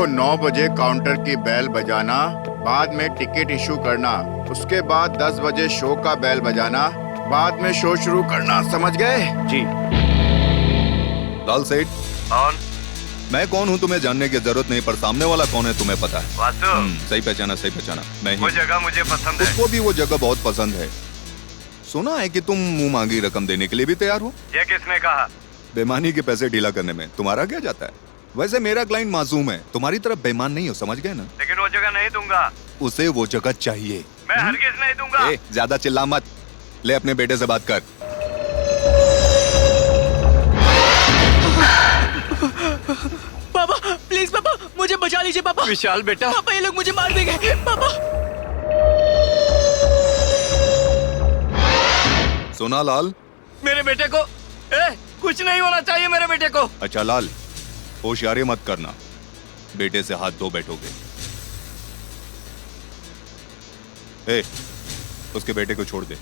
देखो 9 बजे काउंटर की बेल बजाना, बाद में टिकट इशू करना, उसके बाद 10 बजे शो का बेल बजाना, बाद में शो शुरू करना, समझ गए? जी। लाल सेठ, कौन? मैं कौन हूँ तुम्हें जानने की जरूरत नहीं, पर सामने वाला कौन है तुम्हें पता है। वासु, सही पहचाना, सही पहचाना, मैं ही। वो जगह मुझे पसंद है। उसको भी वो जगह बहुत पसंद है। सुना है कि तुम मुंह मांगी रकम देने के लिए भी तैयार हो। ये किसने कहा? बेईमानी के पैसे ढीला करने में तुम्हारा क्या जाता है। वैसे मेरा क्लाइंट मासूम है, तुम्हारी तरफ बेईमान नहीं हो, समझ गए ना। लेकिन वो जगह नहीं दूंगा। उसे वो जगह चाहिए। मैं हरगिज नहीं दूंगा। ज्यादा चिल्ला मत, ले अपने बेटे से बात कर। पापा प्लीज पापा, मुझे बचा लीजिए पापा। विशाल बेटा, पापा ये लोग मुझे मार देंगे पापा। सुना लाल, मेरे बेटे को कुछ नहीं होना चाहिए मेरे बेटे को। अच्छा लाल, होशियारी मत करना, बेटे से हाथ धो बैठोगे। उसके बेटे को छोड़ दे।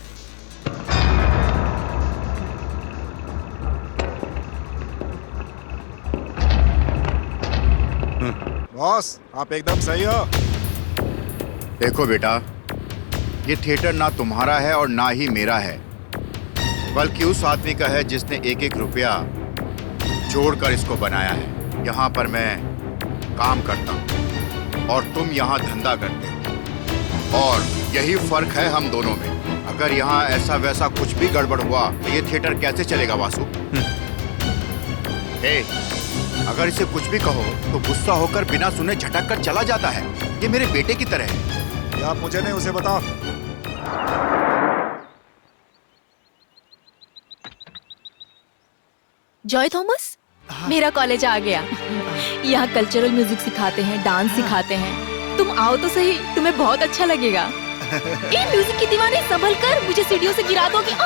बॉस, आप एकदम सही हो। देखो बेटा, ये थिएटर ना तुम्हारा है और ना ही मेरा है, बल्कि उस आदमी का है जिसने एक एक रुपया जोड़कर इसको बनाया है। यहाँ पर मैं काम करता हूँ और तुम यहाँ धंधा करते हो, और यही फर्क है हम दोनों में। अगर यहाँ ऐसा वैसा कुछ भी गड़बड़ हुआ तो ये थिएटर कैसे चलेगा वासु? अगर इसे कुछ भी कहो तो गुस्सा होकर बिना सुने झटक कर चला जाता है। ये मेरे बेटे की तरह है। ये आप मुझे नहीं, उसे बताओ। जॉय थॉमस, मेरा कॉलेज आ गया। यहाँ कल्चरल म्यूजिक सिखाते हैं, डांस सिखाते हैं। तुम आओ तो सही, तुम्हें बहुत अच्छा लगेगा। ये म्यूजिक की दीवानी संभल कर मुझे सीढ़ियों से गिरा दोगी।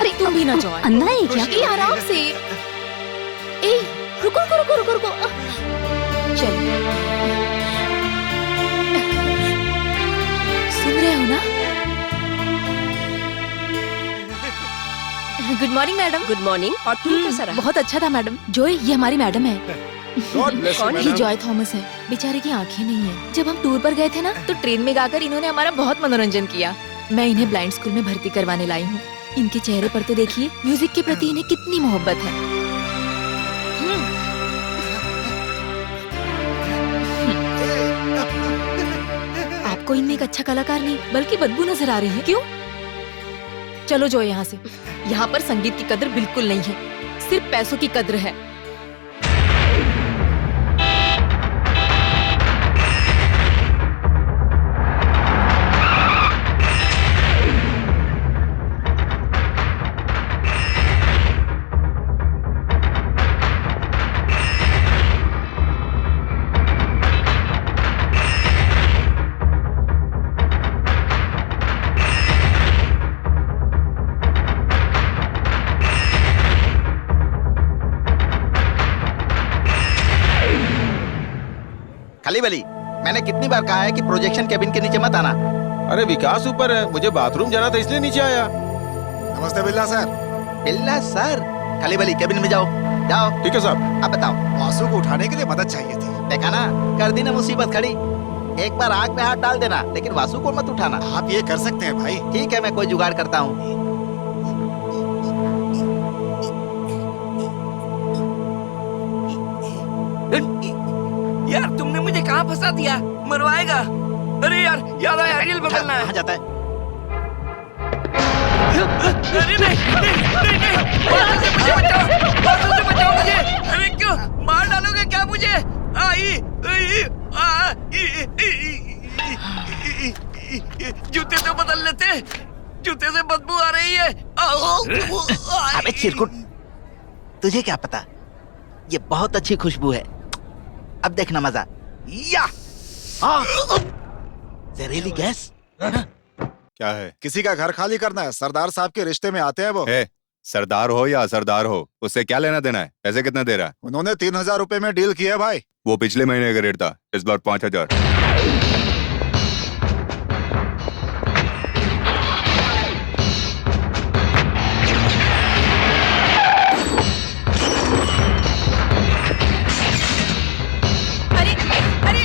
अरे तुम भी ना जॉय। अंधा है क्या? ये आराम से। ए, रुको रुको रुको रुको रुको। चल, सुन रहे हो ना? Good morning madam. Good morning. और तुम कैसा रहा? बहुत अच्छा था मैडम। जॉय, ये हमारी मैडम है। God bless you, कौन? ये madam। जॉय थॉमस है। बेचारे की आंखें नहीं है। जब हम टूर पर गए थे ना, तो ट्रेन में गाकर इन्होंने हमारा बहुत मनोरंजन किया। मैं इन्हें ब्लाइंड स्कूल में भर्ती करवाने लाई हूँ। इनके चेहरे पर तो देखिए, म्यूजिक के प्रति इन्हें कितनी मोहब्बत है। आपको इनमें एक अच्छा कलाकार नहीं, बल्कि बदबू नजर आ रही है। क्यों? चलो जो यहाँ से। यहाँ पर संगीत की कदर बिल्कुल नहीं है, सिर्फ पैसों की कद्र है। खाली बली, मैंने कितनी बार कहा है कि प्रोजेक्शन केबिन के नीचे मत आना। अरे विकास ऊपर है, मुझे बाथरूम जाना था इसलिए नीचे आया। नमस्ते बिल्ला सर। बिल्ला सर, खाली बली केबिन में जाओ। जाओ। ठीक है साहब। अब बताओ। वासु को उठाने के लिए मदद चाहिए थी। देखा ना, कर दी ना मुसीबत खड़ी। एक बार आग में हाथ डाल देना, लेकिन वासु को मत उठाना। आप ये कर सकते हैं भाई। ठीक है, मैं कोई जुगाड़ करता हूँ। यार तुमने मुझे कहाँ फंसा दिया? मरवाएगा। अरे यार, याद आया, रील बदलना है। कहाँ जाता है? अरे नहीं, नहीं, नहीं, नहीं। वासु से मुझे बचाओ, वासु से बचाओ मुझे। अरे क्यों मार डालोगे क्या मुझे? जूते तो बदल लेते, जूते से बदबू आ रही है। अबे चिरकुट, तुझे क्या पता? ये बहुत अच्छी खुशबू है। अब देखना मजा। या जहरीली गैस। क्या है? किसी का घर खाली करना है, सरदार साहब के रिश्ते में आते हैं वो। सरदार हो या असरदार हो, उससे क्या लेना देना है? पैसे कितने दे रहा है? उन्होंने 3000 रुपए में डील किया भाई। वो पिछले महीने का रेट था, इस बार 5000। अरे अरे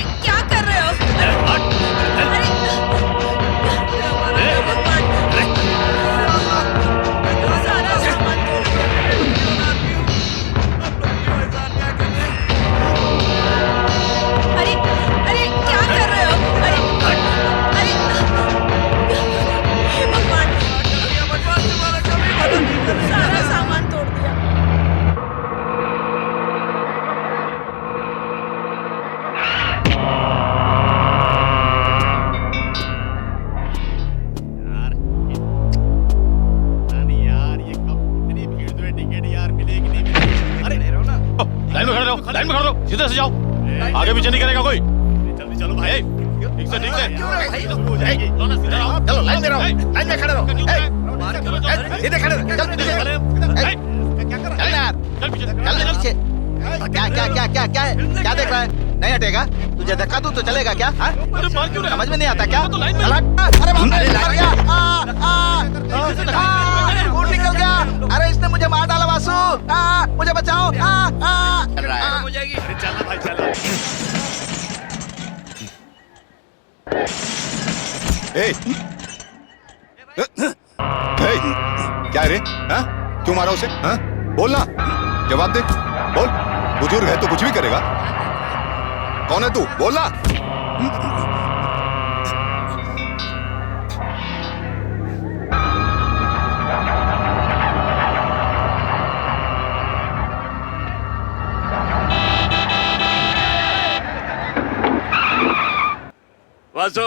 लाइन में खड़े रहो, लाइन में खड़े रहो, सीधे से जाओ, आगे पीछे नहीं करेगा कोई। जल्दी चलो भाई, ठीक से, ठीक से। चलो लाइन में रहो, लाइन में खड़े रहो। सीधे खड़े रहो, चल पीछे। चल यार, चल पीछे, चल पीछे। क्या देख रहा है? नहीं हटेगा? तुझे धक्का दूं तो चलेगा क्या? हाँ? अरे मार क्यों रहा है? समझ में नहीं आता क्या? तो लाइन में चल हट। अरे बाप रे, लग गया। खून निकल गया। अरे इसने मुझे मार डाला वासु। मुझे बचाओ। चल रहा है। हो जाएगी। अरे चलना भाई चलना। ए, क्या रे? हाँ? क्यों मारा उसे? हाँ? बोलना, जवाब दे, बोल। बुजुर्ग है तो कुछ भी करेगा। कौन है तू? बोलना। वासु,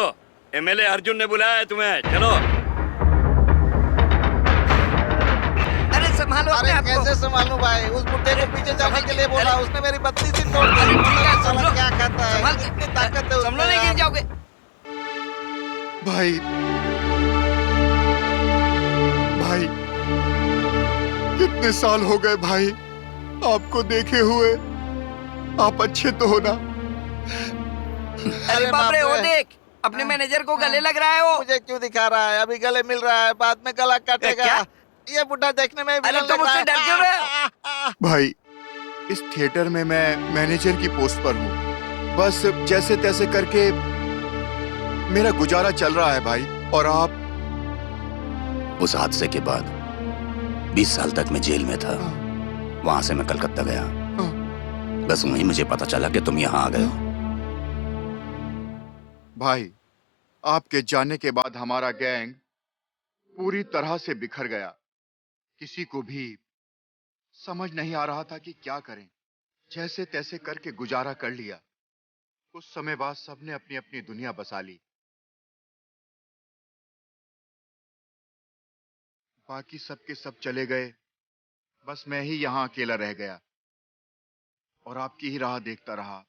एमएलए अर्जुन ने बुलाया है तुम्हें, चलो। अरे संभालो अपने अरे आप को। कैसे संभालूं भाई? उस बुड्ढे को पीछे जाने के लिए बोला, उसने मेरी बत्ती सी तोड़ दी। अरे ठीक है, साला संभलो। क्या कहता है? संभाल के। इतनी ताकत है उसमें संभलो, नहीं गिर यार। जाओगे। भाई, भाई, कितने साल हो गए भाई आपको देखे हुए। आप अच्छे तो हो ना? अरे बाप रे, वो देख, अपने मैनेजर को गले लग रहा है वो। मुझे क्यों दिखा रहा है? अभी गले मिल रहा है, बाद में गला काटेगा। क्या? ये बुड्ढा देखने में अरे विलन तुम लग रहा उससे है। डर क्यों रहे हो? भाई, इस थिएटर में मैं मैनेजर की पोस्ट पर हूँ। बस जैसे तैसे करके मेरा गुजारा चल रहा है भाई। और आप? उस हादसे के बाद 20 साल तक मैं जेल में था। वहां से मैं कलकत्ता गया। बस वहीं मुझे पता चला कि तुम यहाँ आ गए हो। भाई, आपके जाने के बाद हमारा गैंग पूरी तरह से बिखर गया। किसी को भी समझ नहीं आ रहा था कि क्या करें। जैसे तैसे करके गुजारा कर लिया। कुछ समय बाद सबने अपनी अपनी दुनिया बसा ली। बाकी सबके सब चले गए, बस मैं ही यहां अकेला रह गया और आपकी ही राह देखता रहा।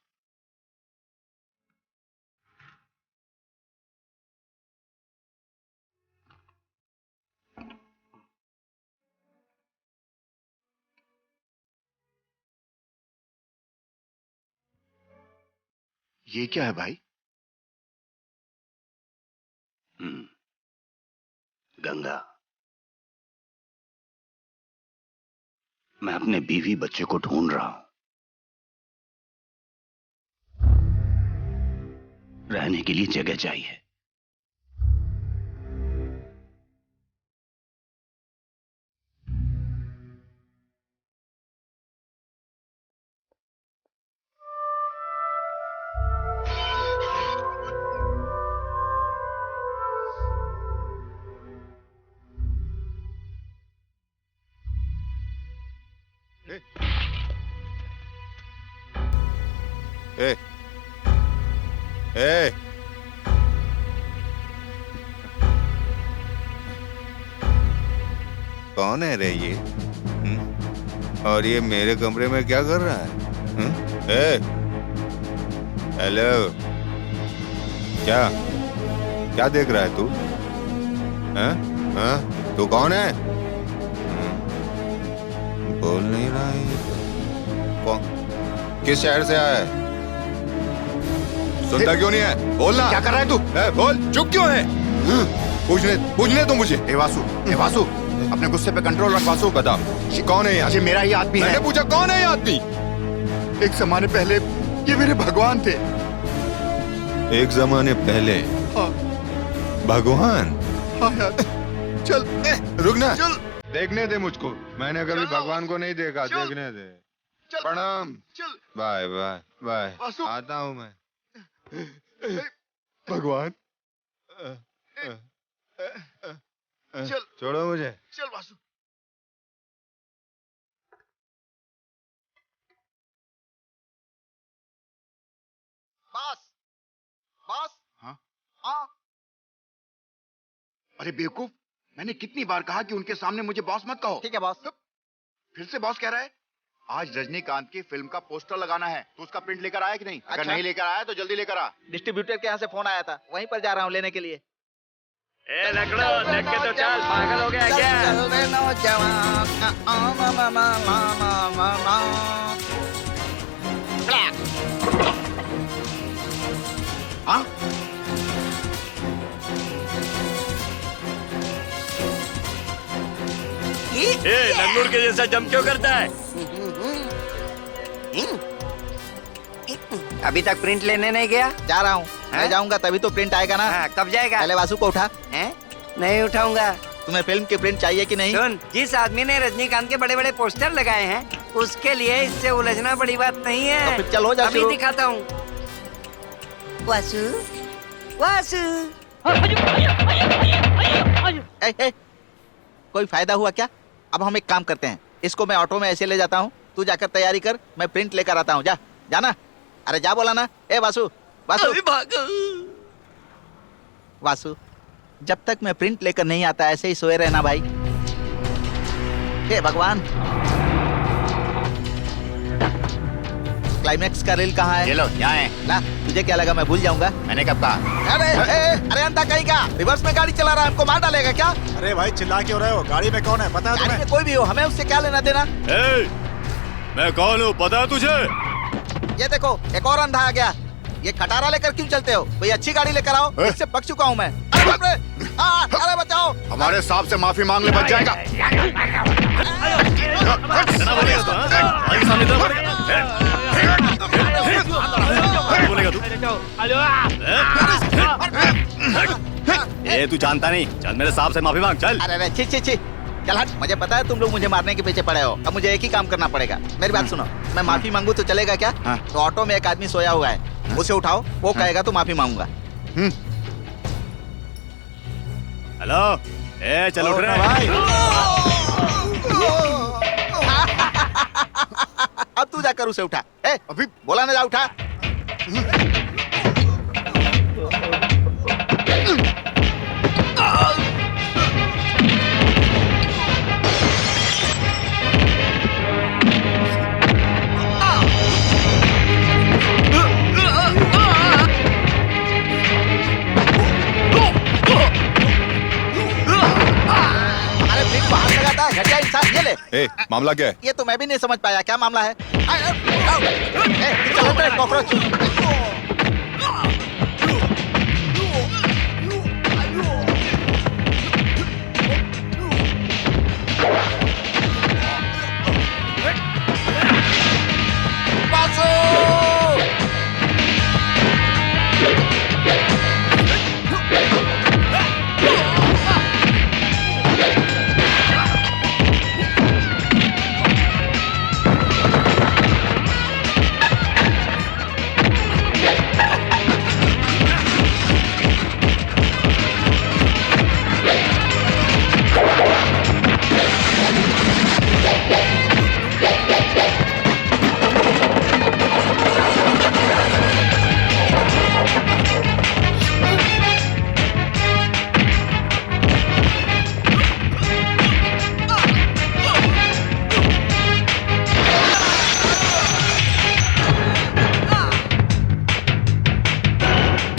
ये क्या है भाई? गंगा, मैं अपने बीवी बच्चे को ढूंढ रहा हूं। रहने के लिए जगह चाहिए। ए, ए, कौन है रे ये? और ये मेरे कमरे में क्या कर रहा है? ए, हेलो, क्या देख रहा है तू? तू कौन है? बोल नहीं रहा है ये तो। कौन? किस शहर से आया है? सुनता क्यों नहीं है? बोलना। क्या कर रहा है तू? बोल, चुप क्यों है? पूछने तो मुझे। ए वासु, अपने गुस्से पे कंट्रोल रख वासु। बता, कौन है ये मेरा ही आदमी है। मैंने पूछा कौन है ये आदमी? एक जमाने पहले ये मेरे भगवान थे। एक जमाने पहले? हाँ। भगवान? हाँ यार, चल रुक ना। चल। देखने दे मुझको, मैंने कभी चलो। भगवान को नहीं देखा। चल। देखने दे। चल। प्रणाम। चल। Bye bye bye. वासु। आता हूँ मैं। भगवान, चल। छोड़ो मुझे। चल वासु। बॉस। हाँ? हाँ। अरे बेवकूफ, मैंने कितनी बार कहा कि उनके सामने मुझे बॉस मत कहो। ठीक है बॉस। फिर से बॉस कह रहा है। आज रजनीकांत की फिल्म का पोस्टर लगाना है, तो उसका प्रिंट लेकर आया कि नहीं? अगर अच्छा। नहीं लेकर आया तो जल्दी लेकर आ। डिस्ट्रीब्यूटर के यहाँ से फोन आया था, वहीं पर जा रहा हूँ लेने के लिए। ए लकड़ो, देख के तो चल, पागल हो गया क्या? चल रे नौजवान, हाँ? ए नगलुड़ के जैसा जम क्यों करता है? अभी तक प्रिंट लेने नहीं गया? जा रहा हूँ। मैं जाऊंगा तभी तो प्रिंट आएगा ना। हाँ, कब जाएगा? पहले वासु को उठा। हैं? नहीं उठाऊंगा। तुम्हें फिल्म की प्रिंट चाहिए कि नहीं? सुन, जिस आदमी ने रजनीकांत के बड़े बड़े पोस्टर लगाए हैं, उसके लिए इससे उलझना बड़ी बात नहीं है। तो फिर चल हो जा अभी शुरू। दिखाता हूँ। वासु, वासु। ए, कोई फायदा हुआ क्या? अब हम एक काम करते हैं, इसको मैं ऑटो में ऐसे ले जाता हूँ, तू जाकर तैयारी कर, मैं प्रिंट लेकर आता हूँ। जा जाना। अरे जा बोला ना। ए वासु, वासु, अभी भाग। वासु, जब तक मैं प्रिंट लेकर नहीं आता ऐसे ही सोए रहना भाई। हे भगवान, क्लाइमेक्स का रील कहाँ है? ये लो, यहाँ है। ला, तुझे क्या लगा मैं भूल जाऊंगा? मैंने कब कहा? अरे अंधा कहीं का, रिवर्स में गाड़ी चला रहा है, हमको मार डालेगा क्या? अरे भाई चिल्ला क्यों रहे हो? गाड़ी में कौन है पता है गाड़ी तुम्हें? में कोई भी हो, हमें उससे क्या लेना देना? मैं कौन हूँ पता है तुझे? ये देखो, एक और अंधा आ गया। ये खटारा लेकर क्यों चलते हो? कोई अच्छी गाड़ी लेकर आओ, इससे पक चुका हूँ मैं। अरे बाप रे! अरे बचाओ! हमारे सांप से माफी मांग ले, बच जाएगा। इतना बोलेगा तो, हाँ? आगे सामने इतना बोलेगा तू? ए, तू जानता नहीं, चल मेरे सांप से माफी मांग, चल। अरे छी छी छी, चल हट। मुझे पता है तुम लोग मुझे मारने के पीछे पड़े हो। अब मुझे एक ही काम करना पड़ेगा। मेरी बात सुनो, मैं माफी मांगू तो चलेगा क्या? हाँ। तो ऑटो में एक आदमी सोया हुआ है, उसे उठाओ, वो कहेगा तो माफी मांगूंगा। हेलो, ए चल उठ रहे भाई अब तू जाकर उसे उठा। ए, अभी बोला ना, जा उठा। हमारे प्रिंट को हाथ लगाता है, घटिया इंसान। ये ले। ए, मामला क्या है? ये तो मैं भी नहीं समझ पाया, क्या मामला है? चलो तेरे कॉकरोच।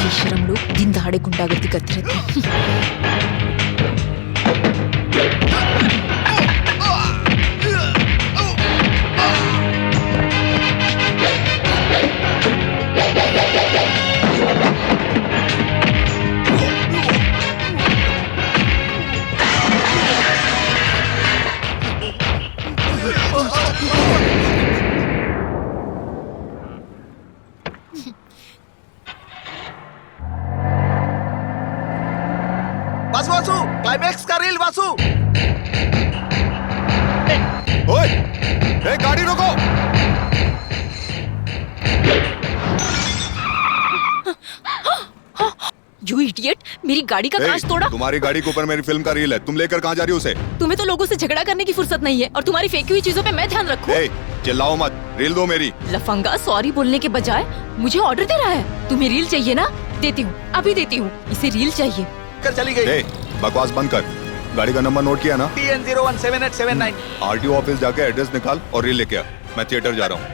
बेशरम लोग दिन दहाड़े गुंडागर्दी करते रहते हैं। वासु, वासु, क्लाइमेक्स का रील वासु। ओए, ए गाड़ी रोको। यू इडियट, मेरी गाड़ी का ए, कांच तोड़ा। तुम्हारी गाड़ी के ऊपर मेरी फिल्म का रील है, तुम लेकर कहाँ जा रही हो उसे? तुम्हें तो लोगों से झगड़ा करने की फुर्सत नहीं है और तुम्हारी फेंकी हुई चीजों पे मैं ध्यान रखूं। ए, चिल्लाओ मत, रील दो मेरी। लफंगा सॉरी बोलने के बजाय मुझे ऑर्डर दे रहा है। तुम्हें रील चाहिए ना? देती हूँ, अभी देती हूँ। इसे रील चाहिए। कर चली गई। ए, बकवास बंद कर। गाड़ी का नंबर नोट किया ना? TN017879। RTO ऑफिस जाके एड्रेस निकाल और रील लेके आ। मैं थिएटर जा रहा हूँ।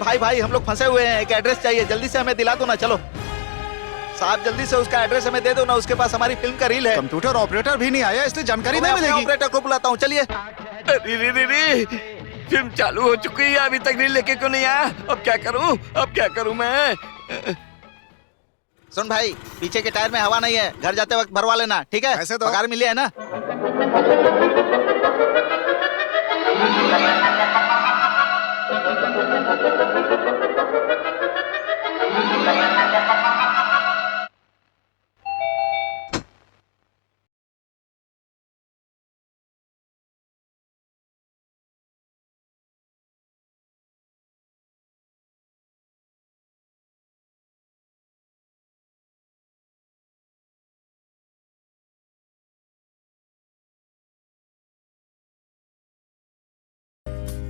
भाई भाई हम लोग फंसे हुए हैं, एक एड्रेस चाहिए, जल्दी से हमें दिला दो ना। चलो साहब जल्दी से उसका एड्रेस हमें दे दो ना, उसके पास हमारी फिल्म का रील है। कंप्यूटर ऑपरेटर भी नहीं आया, इसलिए जानकारी मैं नहीं अपने मिलेगी। ऑपरेटर को बुलाता हूँ, चलिए। फिल्म चालू हो चुकी है, अभी तक रील लेके क्यों नहीं आया? अब क्या करूं, अब क्या करूं मैं? सुन भाई, पीछे के टायर में हवा नहीं है, घर जाते वक्त भरवा लेना, ठीक है? पैसे दो। पगार मिली है ना?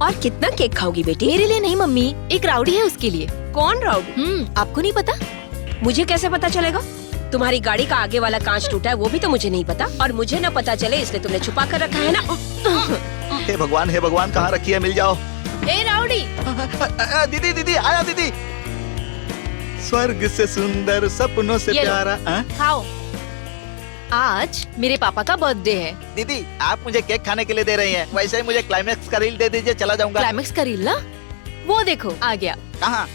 और कितना केक खाओगी बेटी? मेरे लिए नहीं मम्मी, एक राउडी है उसके लिए। कौन राउडी? आपको नहीं पता? मुझे कैसे पता चलेगा? तुम्हारी गाड़ी का आगे वाला कांच टूटा है वो भी तो मुझे नहीं पता, और मुझे न पता चले इसलिए तुमने छुपा कर रखा है ना। हे भगवान कहाँ रखी है, मिल जाओ। ए राउडी! दीदी दीदी आया दीदी। स्वर्ग से सुंदर सपनों से ये लो। प्यारा। खाओ। आज मेरे पापा का बर्थडे है। दीदी आप मुझे केक खाने के लिए दे रही हैं, वैसे ही मुझे क्लाइमेक्स का रील दे दीजिए, चला जाऊंगा। क्लाइमेक्स का रील ना? वो देखो आ गया। कहाँ?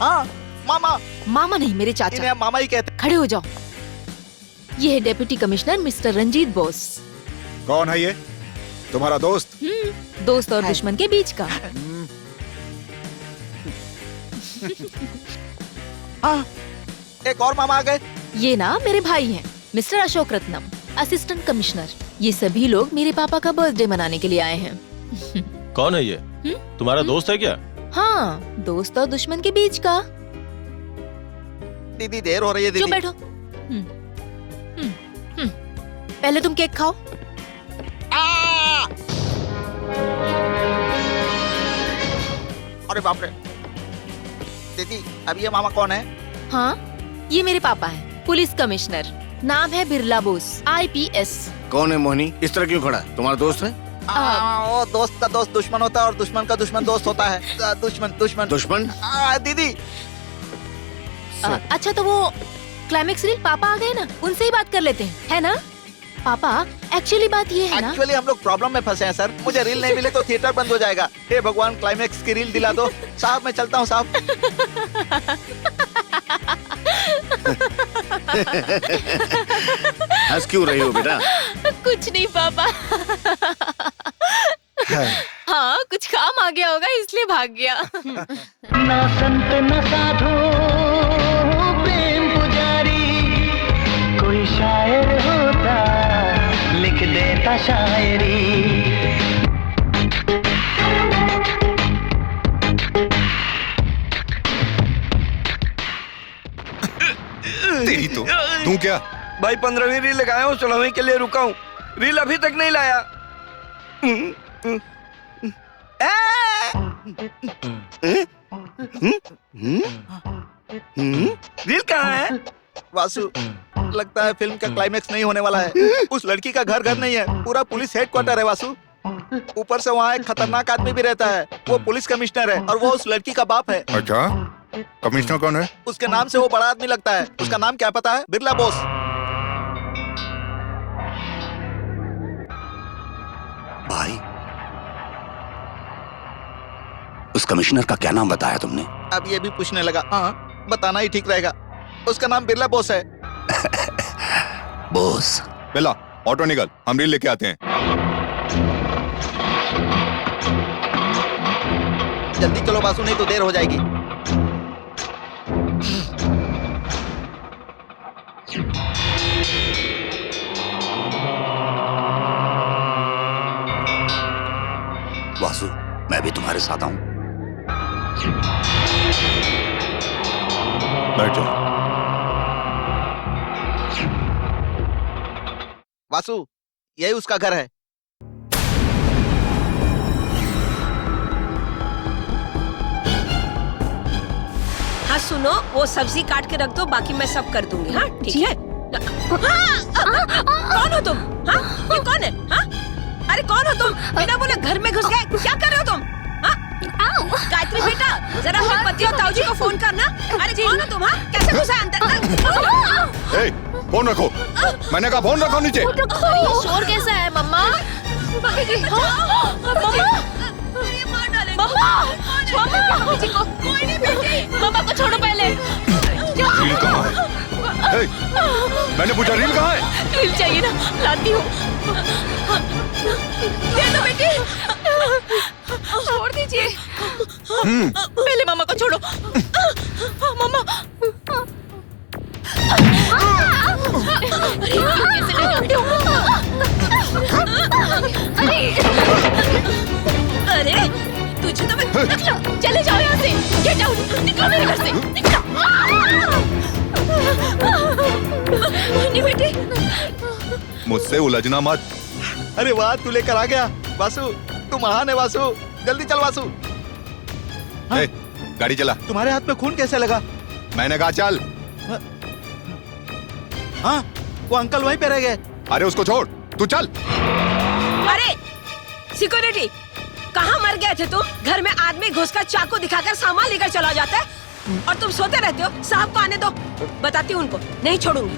हाँ मामा। मामा नहीं, मेरे चाचा। इन्हें मामा ही कहते। खड़े हो जाओ। ये है deputy commissioner mister Ranjit Bose. कौन है ये? तुम्हारा दोस्त? दोस्त और दुश्मन के बीच का। एक और मामा आ गए। ये ना मेरे भाई हैं, mister Ashok Ratnam, assistant commissioner. ये सभी लोग मेरे पापा का बर्थडे मनाने के लिए आए हैं। कौन है ये? तुम्हारा दोस्त है क्या? हाँ, दोस्त और दुश्मन के बीच का। दीदी देर हो रही है। दीदी चुप बैठो। पहले तुम केक खाओ। अरे बाप रे। दीदी अब ये मामा कौन है? हाँ, ये मेरे पापा हैं, पुलिस कमिश्नर। नाम है बिरला बोस, IPS। कौन है मोहिनी? इस तरह क्यों खड़ा है? तुम्हारा दोस्त है? वो दोस्त का दोस्त दुश्मन होता है और दुश्मन का दुश्मन दोस्त होता है। दुश्मन। दीदी अच्छा तो वो क्लाइमेक्स रील पापा आ गए ना, उनसे ही बात कर लेते हैं, है ना? पापा एक्चुअली बात ये है ना। एक्चुअली हम लोग प्रॉब्लम में फंसे हैं सर, मुझे रील नहीं मिले तो थिएटर बंद हो जाएगा। हे भगवान क्लाइमेक्स की रील दिला दो। साहब मैं चलता हूँ साहब। हंस क्यों रही हो बेटा? कुछ नहीं पापा। हाँ कुछ काम आ गया होगा इसलिए भाग गया। ना संत न साधु प्रेम पुजारी, कोई शायर होता लिख देता शायरी। तेरी तो तू क्या भाई 15वीं रील लगाया हूँ, 16वीं के लिए रुका हूँ, रील अभी तक नहीं लाया। रील कहाँ है? वासु लगता है फिल्म का क्लाइमेक्स नहीं होने वाला है। उस लड़की का घर नहीं है, पूरा पुलिस हेडक्वार्टर है वासु। ऊपर से वहाँ एक खतरनाक आदमी भी रहता है, वो पुलिस कमिश्नर है और वो उस लड़की का बाप है। अच्छा कमिश्नर कौन है? उसके नाम से वो बड़ा आदमी लगता है। उसका नाम क्या पता है? बिरला बोस। भाई उस कमिश्नर का क्या नाम बताया तुमने? अब ये भी पूछने लगा। हाँ बताना ही ठीक रहेगा, उसका नाम बिरला बोस है। बोस। बिरला ऑटो निकल, हम रील लेके आते हैं। जल्दी चलो बासु, नहीं तो देर हो जाएगी। वासु मैं भी तुम्हारे साथ आऊं? बैठ जाओ। वासु यही उसका घर है। हाँ सुनो, वो सब्जी काट के रख दो, बाकी मैं सब कर दूंगी। हाँ ठीक है। कौन हो तुम? हाँ ये कौन है? हाँ अरे कौन हो तुम? बिना बोले घर में घुस गए, क्या कर रहे हो तुम? हाँ फोन करना। अरे कौन हो तुम? हाँ? कैसे घुसा अंदर? ए, फोन रखो। मैंने कहा फोन रखो नीचे। ये शोर कैसा है मम्मा? मम्मा को छोड़ो पहले। रील कहाँ है? ए, मैंने पूछा रील कहाँ है? रील चाहिए ना, लाती हूँ। दे दो बेटी। छोड़ दीजिए। पहले मम्मा को छोड़ो। मम्मा। कैसे डराते हो? अरे तुझे तो मैं निकलो, चले जाओ यहाँ से। गेट आउट, निकलो मेरे घर से, निकलो। नहीं बेटी। मुझसे उलझना मत। अरे वाह, तू लेकर आ गया वासु। तू महान है वासु। जल्दी चल वासु। ए, गाड़ी चला। तुम्हारे हाथ में खून कैसे लगा? मैंने कहा चल। हाँ, वो अंकल वहीं पे रह गए। अरे उसको छोड़, तू चल। अरे सिक्योरिटी, कहाँ मर गए थे तुम? घर में आदमी घुसकर चाकू दिखाकर सामान लेकर चला जाता है और तुम सोते रहते हो। साहब को आने दो, बताती हूँ उनको, नहीं छोड़ूंगी।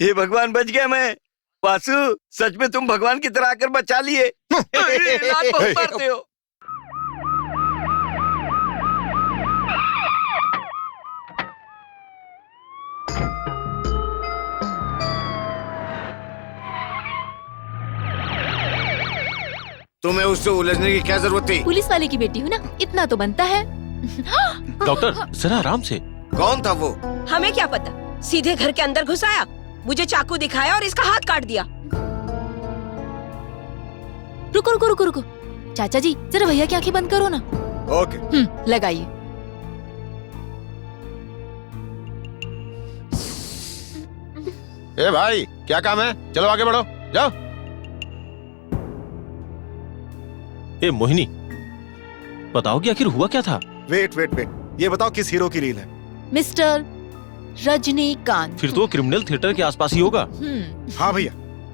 हे भगवान, बच गया मैं। वासु, सच में तुम भगवान की तरह आकर बचा लिए। लात बहुत मारते हो। तुम्हें उससे उलझने की क्या जरूरत थी? पुलिस वाले की बेटी हूँ ना, इतना तो बनता है। डॉक्टर जरा आराम से। कौन था वो? हमें क्या पता, सीधे घर के अंदर घुस आया, मुझे चाकू दिखाया और इसका हाथ काट दिया। रुको रुको रुको रुको, चाचा जी जरा भैया की आंखें बंद करो ना। ओके। लगाइए। ए भाई, क्या काम है? चलो आगे बढ़ो, जाओ। ए मोहिनी, बताओ कि आखिर हुआ क्या था? वेट वेट वेट, ये बताओ किस हीरो की रील है? मिस्टर रजनीकांत। फिर तो क्रिमिनल थिएटर के आसपास ही होगा। हाँ भैया,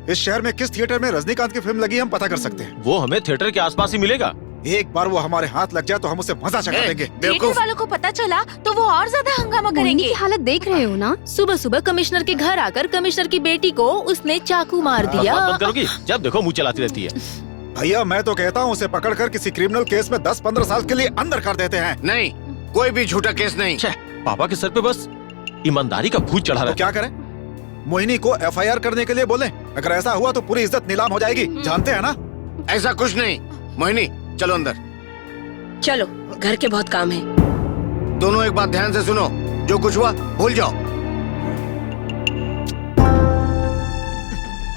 इस शहर में किस थिएटर में रजनीकांत की फिल्म लगी हम पता कर सकते हैं। वो हमें थिएटर के आसपास ही मिलेगा। एक बार वो हमारे हाथ लग जाए तो हम उसे मजा चखा देंगे। थिएटर वालों को पता चला तो वो और ज्यादा हंगामा करेंगे। की हालत देख रहे हो ना? सुबह सुबह कमिश्नर के घर आकर कमिश्नर की बेटी को उसने चाकू मार दिया। बंद करोगी? जब देखो मुंह चलाती रहती है। भैया मैं तो कहता हूँ उसे पकड़कर किसी क्रिमिनल केस में 10-15 साल के लिए अंदर कर देते हैं। नहीं, कोई भी झूठा केस नहीं। पापा के सर पे बस ईमानदारी का भूत चढ़ा रहा है। तो क्या करें? मोहिनी को FIR करने के लिए बोले। अगर ऐसा हुआ तो पूरी इज्जत नीलाम हो जाएगी, जानते हैं ना? ऐसा कुछ नहीं। मोहिनी चलो अंदर। चलो, घर के बहुत काम है। दोनों एक बात ध्यान से सुनो, जो कुछ हुआ भूल जाओ।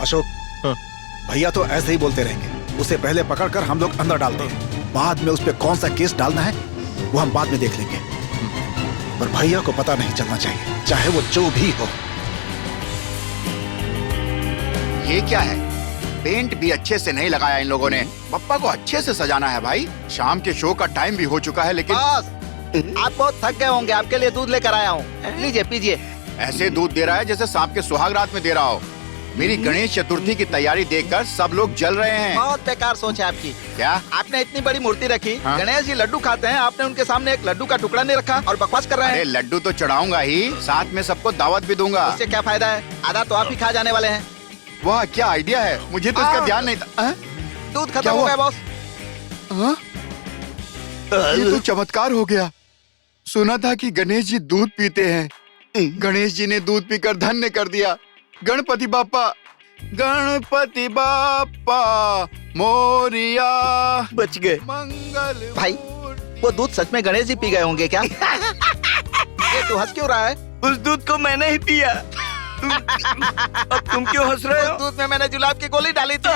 अशोक, भैया तो ऐसे ही बोलते रहेंगे। उसे पहले पकड़कर हम लोग अंदर डालते हैं, बाद में उस पे कौन सा केस डालना है वो हम बाद में देख लेंगे। पर भैया को पता नहीं चलना चाहिए, चाहे वो जो भी हो। ये क्या है? पेंट भी अच्छे से नहीं लगाया इन लोगों ने। पप्पा को अच्छे से सजाना है भाई। शाम के शो का टाइम भी हो चुका है लेकिन बस, आप बहुत थक गए होंगे, आपके लिए दूध लेकर आया हूँ। लीजिए पीजिए। ऐसे दूध दे रहा है जैसे सांप के सुहाग रात में दे रहा हो। मेरी गणेश चतुर्थी की तैयारी देखकर सब लोग जल रहे हैं। बहुत बेकार सोच है आपकी। क्या? आपने इतनी बड़ी मूर्ति रखी, हाँ? गणेश जी लड्डू खाते हैं, आपने उनके सामने एक लड्डू का टुकड़ा नहीं रखा और बकवास कर रहे अरे हैं। लड्डू तो चढ़ाऊंगा ही, साथ में सबको दावत भी दूंगा। उससे क्या फायदा है? आधा तो आप ही खा जाने वाले हैं। वाह क्या आइडिया है, मुझे तो इसका ध्यान नहीं था। दूध खत्म क्या हो हुआ? गया बॉस। ये तो चमत्कार हो गया। सुना था कि गणेश जी दूध पीते हैं, गणेश जी ने दूध पीकर धन्य कर दिया। गणपति बाप्पा, गणपति बाप्पा मोरिया। बच गए। मंगल भाई, वो दूध सच में गणेश जी पी गए होंगे क्या? ये तू हंस क्यों रहा है? उस दूध को मैंने ही पिया। अब तुम क्यों हंस रहे हो? दूध में मैंने जुलाब की गोली डाली थी।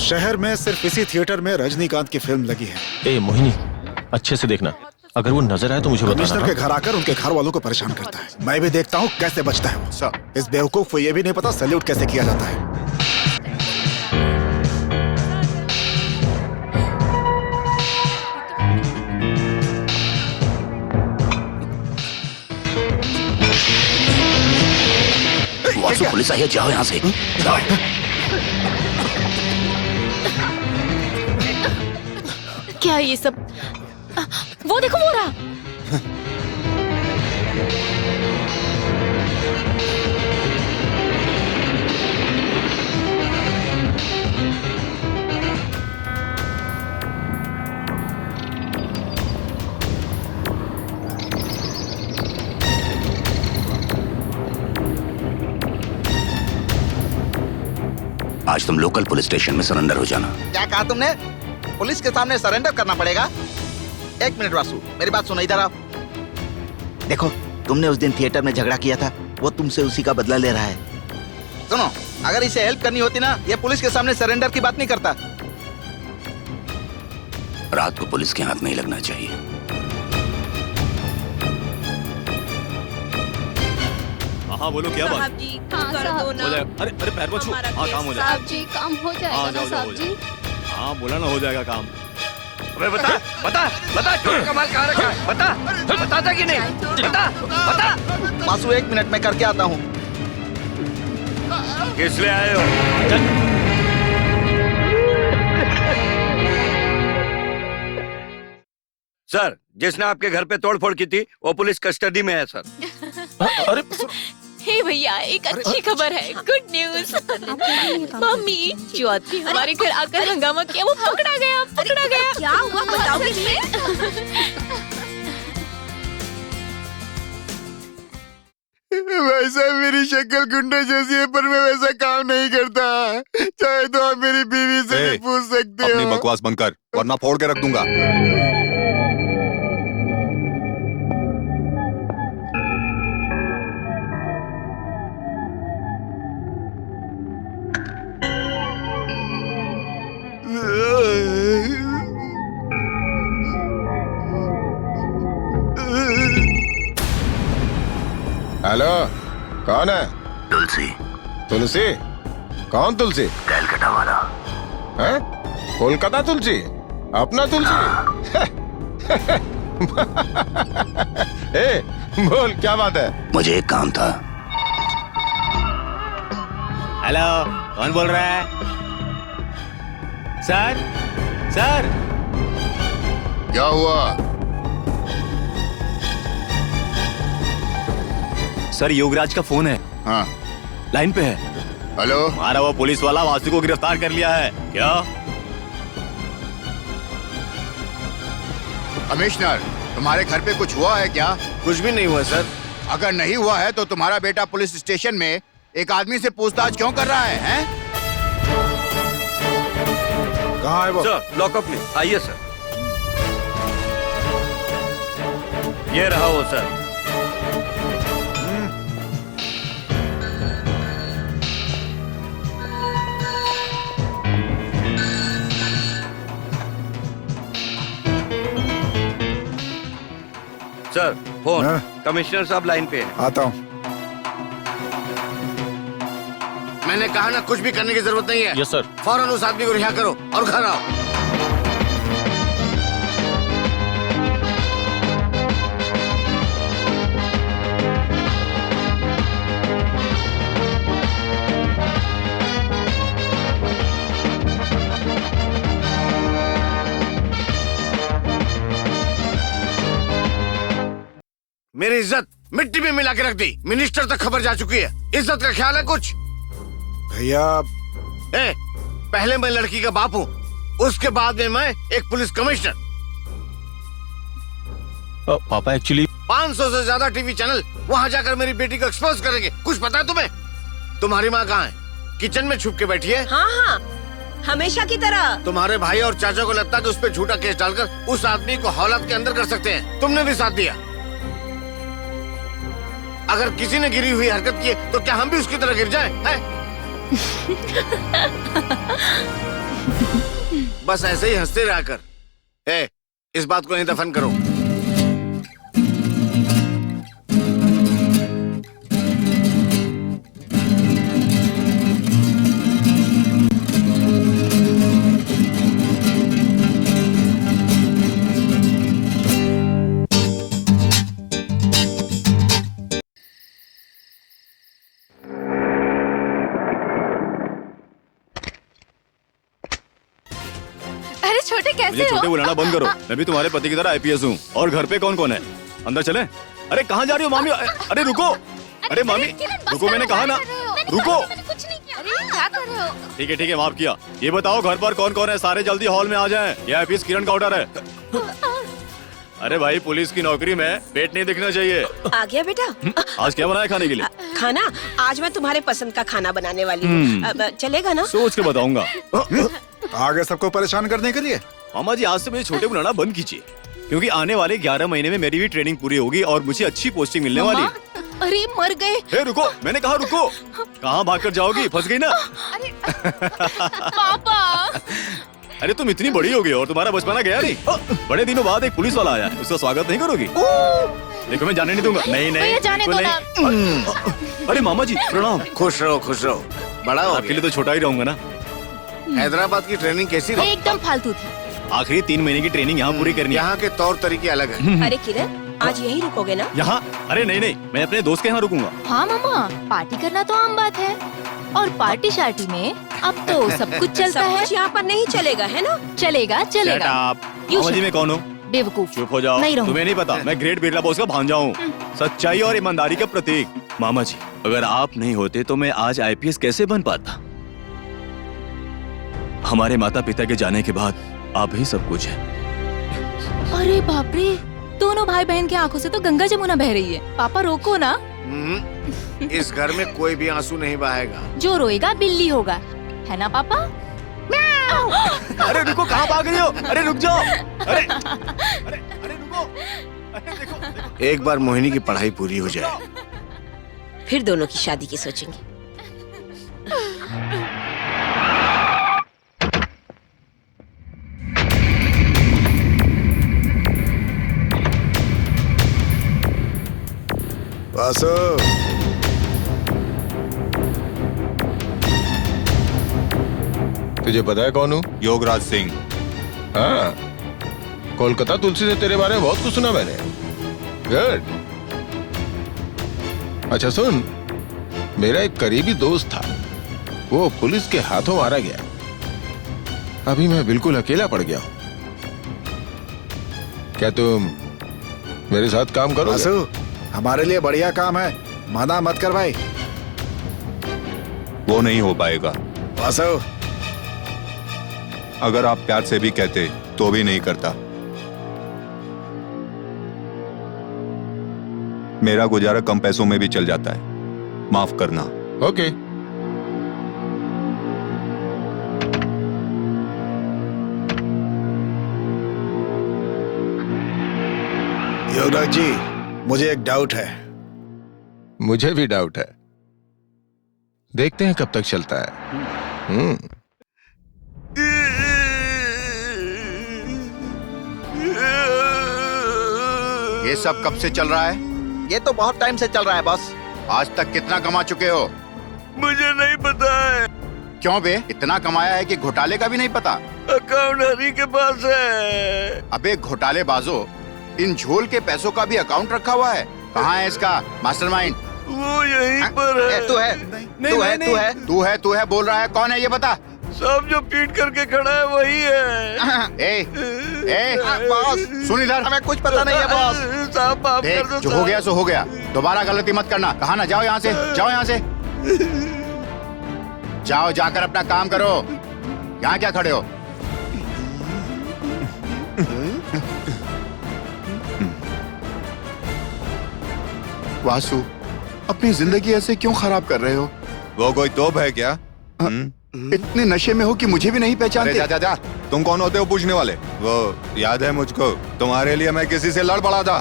शहर में सिर्फ इसी थिएटर में रजनीकांत की फिल्म लगी है। ए मोहिनी, अच्छे से देखना, अगर वो नजर आए तो मुझे बताना। कमिश्नर के घर आकर उनके घर वालों को परेशान करता है। मैं भी देखता हूँ कैसे बचता है वो। इस बेवकूफ को ये भी नहीं पता सैल्यूट कैसे किया जाता है। वासु पुलिस आई है, जाओ यहाँ से जाओ। क्या ये सब? वो देखो वो रहा। आज तुम लोकल पुलिस स्टेशन में सरेंडर हो जाना। क्या कहा तुमने? पुलिस के सामने सरेंडर करना पड़ेगा? एक मिनट वासु, मेरी बात सुनो, इधर आओ। देखो, तुमने उस दिन थिएटर में झगड़ा किया था, वो तुमसे उसी का बदला ले रहा है। सुनो, अगर इसे हेल्प करनी होती ना, ये पुलिस के सामने सरेंडर की बात नहीं करता। रात को पुलिस के हाथ नहीं लगना चाहिए। हाँ बोलो, क्या बात? साहब जी, कर दो ना। हो जाएगा। अरे अरे पैर को छू। हाँ काम हो जाएगा। साहब जी काम हो जाएगा ना साहब जी? हाँ बोला ना, हो जाएगा काम। अबे बता बता बता, चोर का माल कहाँ रखा है? बता, बताता कि नहीं? बता बता। वासु, 1 मिनट में करके आता हूँ। किस लिए आए हो? सर, जिसने आपके घर पे तोड़फोड़ की थी, वो पुलिस कस्टडी में है सर। अरे हे भैया, एक अच्छी खबर है, गुड न्यूज। मम्मी, जो आदमी हमारे घर आकर हंगामा किया वो पकड़ा गया, पकड़ा गया। क्या हुआ बताओगे नहीं? वैसा मेरी शक्ल गुंडे जैसी है, पर मैं वैसा काम नहीं करता। चाहे तो आप मेरी बीवी से भी पूछ सकते अपनी हो। बकवास बंद कर, वरना फोड़ के रख दूंगा। हेलो, कौन है? तुलसी। तुलसी? कौन तुलसी? कैलकाटा वाला। है? कोलकाता तुलसी? अपना तुलसी? ए, बोल क्या बात है? मुझे एक काम था। हेलो, कौन बोल रहा है? Sir, sir. क्या हुआ? सर, योगराज का फोन है। हाँ, लाइन पे है। हेलो। हमारा वो पुलिस वाला वासु को गिरफ्तार कर लिया है। क्या? कमिश्नर, तुम्हारे घर पे कुछ हुआ है क्या? कुछ भी नहीं हुआ सर। अगर नहीं हुआ है तो तुम्हारा बेटा पुलिस स्टेशन में एक आदमी से पूछताछ क्यों कर रहा है, हैं? कहाँ है वो? सर, लॉकअप में। आइए सर। ये रहा वो सर। Sir, phone. हाँ? कमिश्नर साहब लाइन पे हैं। आता हूँ। मैंने कहा ना, कुछ भी करने की जरूरत नहीं है। Yes sir. फौरन उस आदमी को रिहा करो और घर आओ। मेरी इज्जत मिट्टी में मिला के रख दी। मिनिस्टर तक खबर जा चुकी है। इज्जत का ख्याल है कुछ? भैया, पहले मैं लड़की का बाप हूँ, उसके बाद में मैं एक पुलिस कमिश्नर। पापा एक्चुअली 500 से ज्यादा टीवी चैनल वहाँ जाकर मेरी बेटी को एक्सपोज करेंगे। कुछ पता है तुम्हें? तुम्हारी माँ कहाँ है? किचन में छुप के बैठी है। हाँ हाँ, हमेशा की तरह। तुम्हारे भाई और चाचा को लगता है कि उस पर झूठा केस डालकर उस आदमी को हौलात के अंदर कर सकते हैं। तुमने भी साथ दिया। अगर किसी ने गिरी हुई हरकत की है, तो क्या हम भी उसकी तरह गिर जाएं? हैं? बस ऐसे ही हंसते रहा कर। इस बात को नहीं दफन करो। छोटे मुझे कैसे छोटे हो? बुलाना बंद करो। मैं भी तुम्हारे पति की तरह आईपीएस हूँ। और घर पे कौन कौन है? अंदर चले? अरे कहाँ जा रही हो मामी? अरे रुको, अरे मामी रुको, मैंने कहा ना रुको। कुछ नहीं किया। अरे क्या कर रहे हो? ठीक है माफ किया। ये बताओ घर पर कौन कौन है? सारे जल्दी हॉल में आ जाएं। ये आईपीएस किरण का ऑर्डर है। अरे भाई, पुलिस की नौकरी में पेट नहीं दिखना चाहिए। आ गया बेटा। आज क्या बनाया खाने के लिए? खाना आज मैं तुम्हारे पसंद का खाना बनाने वाली हूँ। अब चलेगा ना? सोच के बताऊंगा। आगे सबको परेशान करने के लिए। मामा जी, आज से मुझे छोटे बुलाना बंद कीजिए, क्योंकि आने वाले 11 महीने में मेरी भी ट्रेनिंग पूरी होगी और मुझे अच्छी पोस्टिंग मिलने वाली है। अरे मर गए। हे रुको, मैंने कहा रुको। कहाँ भागकर जाओगी? फंस गई ना? पापा। अरे तुम इतनी बड़ी हो गई और तुम्हारा बचपना गया नहीं। बड़े दिनों बाद एक पुलिस वाला आया है, उसका स्वागत नहीं करोगी? देखो मैं जाने नहीं दूंगा। नहीं भैया जाने दो नहीं। अरे मामा जी प्रणाम। खुश रहो खुश रहो। बड़ा हो आपके लिए तो छोटा ही रहूंगा ना। हैदराबाद की ट्रेनिंग कैसी रही? एकदम फालतू थी। आखिरी 3 महीने की ट्रेनिंग यहाँ पूरी करनी है। यहाँ के तौर तरीके अलग हैं। अरे किरण, आज यहीं रुकोगे ना? यहाँ? अरे नहीं, मैं अपने दोस्त के यहाँ रुकूंगा। हाँ मामा, पार्टी करना तो आम बात है, और पार्टी शार्टी में अब तो सब कुछ चलता सब है। कुछ यहाँ पर नहीं चलेगा, है ना? चलेगा चलेगा। मामा जी मैं कौन हूँ? बेवकूफ। चुप हो जाओ। नहीं रहूंगा। तुम्हें नहीं पता, मैं ग्रेट बिरला बॉस का भांजा हूँ, सच्चाई और ईमानदारी का प्रतीक। मामा जी, अगर आप नहीं होते तो मैं आज आईपीएस कैसे बन पाता? हमारे माता पिता के जाने के बाद आप ही सब कुछ है। अरे बाप रे, दोनों भाई बहन की आंखों से तो गंगा जमुना बह रही है। पापा रोको ना। इस घर में कोई भी आंसू नहीं बहाएगा। जो रोएगा बिल्ली होगा, है ना पापा? अरे रुको, कहाँ भाग रही हो? अरे रुक जाओ। अरे रुको। अरे देखो। एक बार मोहिनी की पढ़ाई पूरी हो जाए, फिर दोनों की शादी की सोचेंगे। वासु, तुझे पता है कौन हूँ? योगराज सिंह। हाँ, कोलकाता तुलसी से तेरे बारे में बहुत कुछ सुना मैंने। गुड। अच्छा सुन, मेरा एक करीबी दोस्त था, वो पुलिस के हाथों मारा गया। अभी मैं बिल्कुल अकेला पड़ गया हूँ। क्या तुम मेरे साथ काम करोगे? वासु, हमारे लिए बढ़िया काम है, मना मत कर भाई। वो नहीं हो पाएगा। वासु, अगर आप प्यार से भी कहते तो भी नहीं करता। मेरा गुजारा कम पैसों में भी चल जाता है, माफ करना। ओके। योगराज जी, मुझे एक डाउट है। मुझे भी डाउट है, देखते हैं कब तक चलता है। ये सब कब से चल रहा है? ये तो बहुत टाइम से चल रहा है बॉस। आज तक कितना कमा चुके हो? मुझे नहीं पता है। क्यों बे, इतना कमाया है कि घोटाले का भी नहीं पता? अकाउंट हरी के पास है। अबे घोटालेबाजों, इन झोल के पैसों का भी अकाउंट रखा हुआ है। कहाँ है इसका मास्टरमाइंड? वो यहीं पर है। तू है, तू है, बोल रहा है। कौन है ये बता? सब जो पीट करके खड़ा है वही है। ए, बॉस सुन इधर, हमें कुछ पता नहीं है बॉस। साहब माफ कर देख, दो। जो हो गया सो हो गया, दोबारा गलती मत करना। कहा ना, जाओ यहाँ से, जाओ यहाँ से, जाओ, जाकर अपना काम करो। यहाँ क्या खड़े हो? वासु, अपनी जिंदगी ऐसे क्यों खराब कर रहे हो? वो कोई तोप है क्या? इतने नशे में हो कि मुझे भी नहीं पहचानते। जा। तुम कौन होते हो पूछने वाले? वो याद है मुझको, तुम्हारे लिए मैं किसी से लड़ पड़ा था।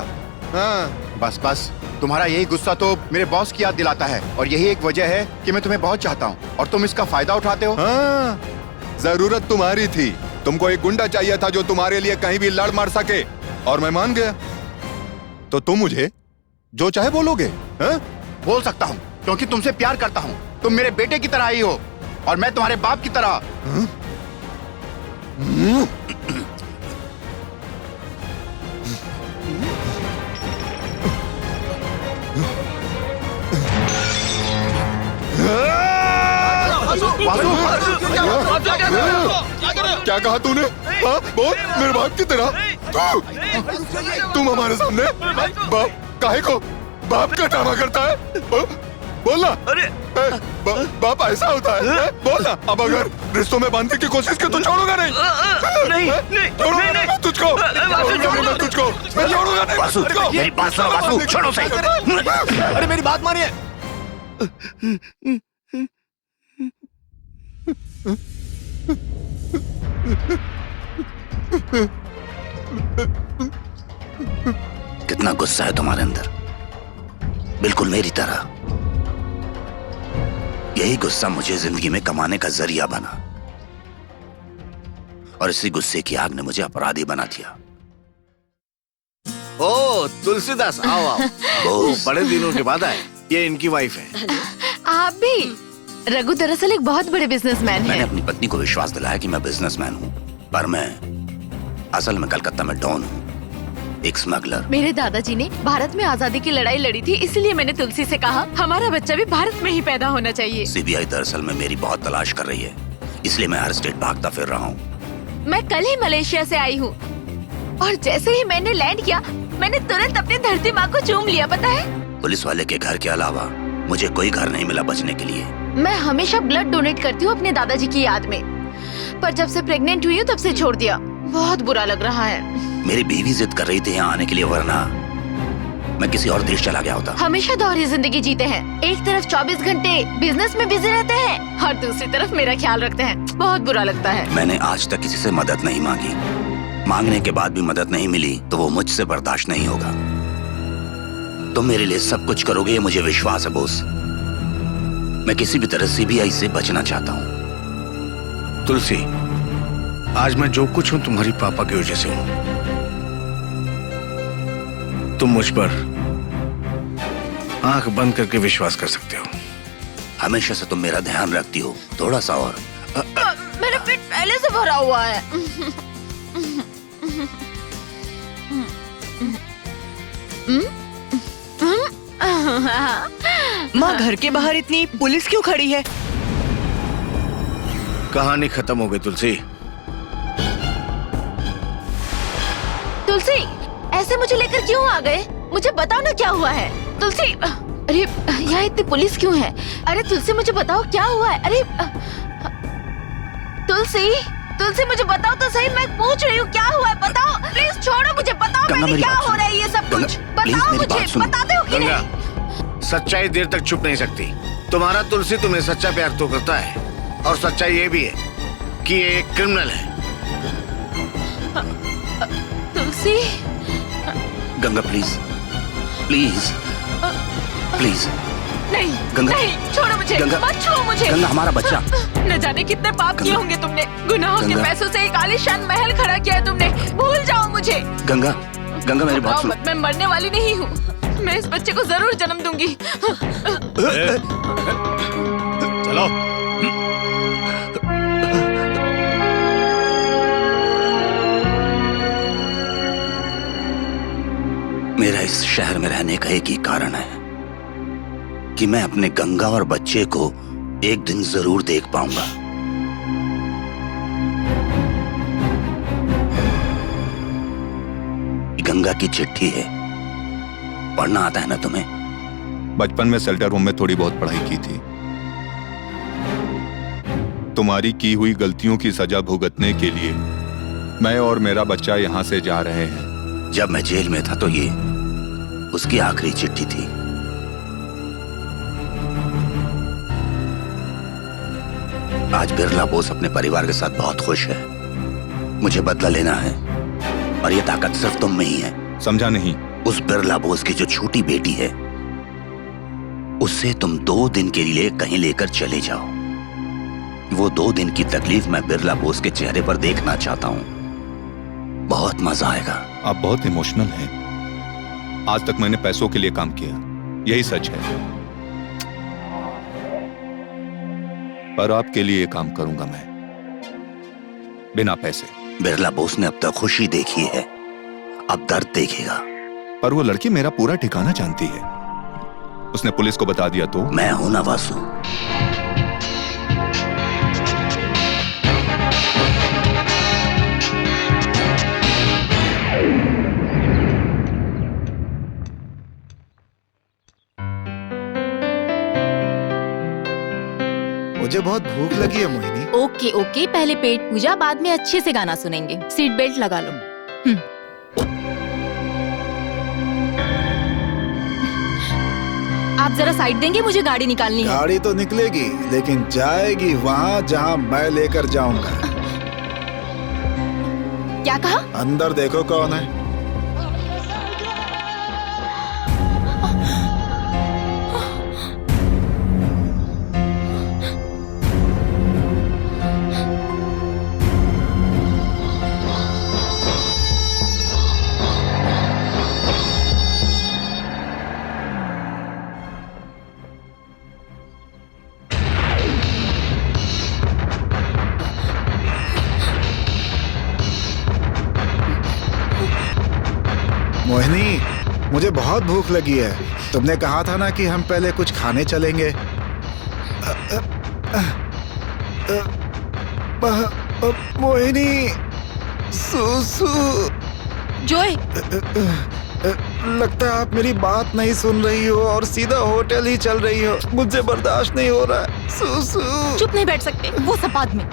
हाँ। बस, तुम्हारा यही गुस्सा तो मेरे बॉस की याद दिलाता है, और यही एक वजह है कि मैं तुम्हें बहुत चाहता हूँ और तुम इसका फायदा उठाते हो। हाँ, जरूरत तुम्हारी थी। तुमको एक गुंडा चाहिए था जो तुम्हारे लिए कहीं भी लड़ मार सके, और मैं मान गया। तो तुम मुझे जो चाहे बोलोगे? हाँ? बोल सकता हूँ, क्योंकि तुमसे प्यार करता हूँ। तुम मेरे बेटे की तरह ही हो और मैं तुम्हारे बाप की तरह। हाँ? वासु, क्या कर रहे हो? क्या कहा तूने? हाँ बोल, मेरे बाप की तरह तुम हमारे सामने बाप काहे को बाप का ड्रामा करता है? बोलना। अरे बाप ऐसा होता है? बोलना। अब अगर रिश्तों में बांधने की कोशिश की तो छोड़ूंगा नहीं। छोड़ूंगा नहीं मैं तुझको। मैं तुझको मैं छोड़ूंगा नहीं। वासु, मेरी बात सुनो वासु, छोड़ो सही। अरे मेरी बात मानिए। कितना गुस्सा है तुम्हारे अंदर, बिल्कुल मेरी तरह। यही गुस्सा मुझे जिंदगी में कमाने का जरिया बना और इसी गुस्से की आग ने मुझे अपराधी बना दिया। ओ तुलसीदास, आओ आओ। ओ, बड़े दिनों के बाद आए। ये इनकी वाइफ है। आप भी? रघु दरअसल एक बहुत बड़े बिजनेसमैन हैं। मैंने अपनी पत्नी को विश्वास दिलाया कि मैं बिजनेसमैन हूँ, पर मैं असल में कलकत्ता में डॉन हूँ, एक स्मगलर। मेरे दादाजी ने भारत में आजादी की लड़ाई लड़ी थी, इसलिए मैंने तुलसी से कहा हमारा बच्चा भी भारत में ही पैदा होना चाहिए। सीबीआई दरअसल में मेरी बहुत तलाश कर रही है, इसलिए मैं हर स्टेट भागता फिर रहा हूँ। मैं कल ही मलेशिया से आई हूँ और जैसे ही मैंने लैंड किया मैंने तुरंत अपनी धरती माँ को चूम लिया। पता है, पुलिस वाले के घर के अलावा मुझे कोई घर नहीं मिला बचने के लिए। मैं हमेशा ब्लड डोनेट करती हूँ अपने दादाजी की याद में, पर जब से प्रेग्नेंट हुई हूँ तब से छोड़ दिया। बहुत बुरा लग रहा है। मेरी बीवी जिद कर रही थी यहाँ आने के लिए, वरना मैं किसी और देश चला गया होता। हमेशा दोहरी जिंदगी जीते हैं, एक तरफ 24 घंटे बिजनेस में बिजी रहते हैं और दूसरी तरफ मेरा ख्याल रखते हैं। बहुत बुरा लगता है। मैंने आज तक किसी से मदद नहीं मांगी, मांगने के बाद भी मदद नहीं मिली तो वो मुझसे बर्दाश्त नहीं होगा। तुम मेरे लिए सब कुछ करोगे, ये मुझे विश्वास है बॉस। मैं किसी भी तरह सीबीआई से बचना चाहता हूँ। तुलसी, आज मैं जो कुछ हूँ तुम्हारी पापा की वजह से हूँ। तुम मुझ पर आंख बंद करके विश्वास कर सकते हो। हमेशा से तुम मेरा ध्यान रखती हो, थोड़ा सा और। मेरा पेट पहले से भरा हुआ है। माँ, घर के बाहर इतनी पुलिस क्यों खड़ी है? कहानी खत्म हो गई तुलसी। तुलसी, ऐसे मुझे लेकर क्यों आ गए? मुझे बताओ ना क्या हुआ है। तुलसी, अरे यहाँ इतनी पुलिस क्यों है? अरे तुलसी मुझे बताओ क्या हुआ है? अरे तुलसी, तुलसी मुझे बताओ तो सही, मैं पूछ रही हूँ क्या हुआ है, बताओ प्लीज। छोड़ो मुझे, बताओ मैंने क्या हो रहा है ये सब कुछ, बताओ मुझे, बताते हो कि नहीं? सच्चाई देर तक छुप नहीं सकती। तुम्हारा तुलसी तुम्हें सच्चा प्यार तो करता है, और सच्चाई ये भी है कि ये एक क्रिमिनल है। तुलसी, गंगा प्लीज, प्लीज, प्लीज। नहीं गंगा, नहीं, छोड़ो मुझे, गंगा, मत छुओ मुझे। गंगा हमारा बच्चा। न जाने कितने पाप किए होंगे तुमने। गुनाहों के गंगा। पैसों से एक आलीशान महल खड़ा किया है तुमने। भूल जाओ मुझे। गंगा, गंगा मेरी बात सुन। मत, मैं मरने वाली नहीं हूँ। मैं इस बच्चे को जरूर जन्म दूंगी। चलो। मेरा इस शहर में रहने का एक ही कारण है कि मैं अपने गंगा और बच्चे को एक दिन जरूर देख पाऊंगा। गंगा की चिट्ठी है, पढ़ना आता है ना तुम्हें? बचपन में शेल्टर होम में थोड़ी बहुत पढ़ाई की थी। तुम्हारी की हुई गलतियों की सजा भुगतने के लिए मैं और मेरा बच्चा यहाँ से जा रहे हैं। जब मैं जेल में था तो ये उसकी आखिरी चिट्ठी थी। आज बिरला बोस अपने परिवार के साथ बहुत खुश है। मुझे बदला लेना है और ये ताकत सिर्फ तुम में ही है। समझा नहीं? उस बिरला बोस की जो छोटी बेटी है उससे तुम 2 दिन के लिए कहीं लेकर चले जाओ। वो 2 दिन की तकलीफ मैं बिरला बोस के चेहरे पर देखना चाहता हूँ। बहुत मजा आएगा। आप बहुत इमोशनल हैं। आज तक मैंने पैसों के लिए काम किया, यही सच है, पर आपके लिए काम करूंगा मैं, बिना पैसे। बिरला बोस ने अब तक खुशी देखी है, अब दर्द देखेगा। पर वो लड़की मेरा पूरा ठिकाना जानती है। उसने पुलिस को बता दिया तो? मैं हूं ना वासु। मुझे बहुत भूख लगी है मोहिनी। ओके ओके, पहले पेट पूजा, बाद में अच्छे से गाना सुनेंगे। सीट बेल्ट लगा लो। आप जरा साइड देंगे, मुझे गाड़ी निकालनी है। गाड़ी तो निकलेगी, लेकिन जाएगी वहाँ जहाँ मैं लेकर जाऊंगा। क्या कहा? अंदर देखो कौन है। मोहिनी, मुझे बहुत भूख लगी है। तुमने कहा था ना कि हम पहले कुछ खाने चलेंगे। मोहिनी, सुसु। जोए, लगता है आप मेरी बात नहीं सुन रही हो और सीधा होटल ही चल रही हो। मुझे बर्दाश्त नहीं हो रहा है। सुसु। चुप नहीं बैठ सकते, वो सब बाद में।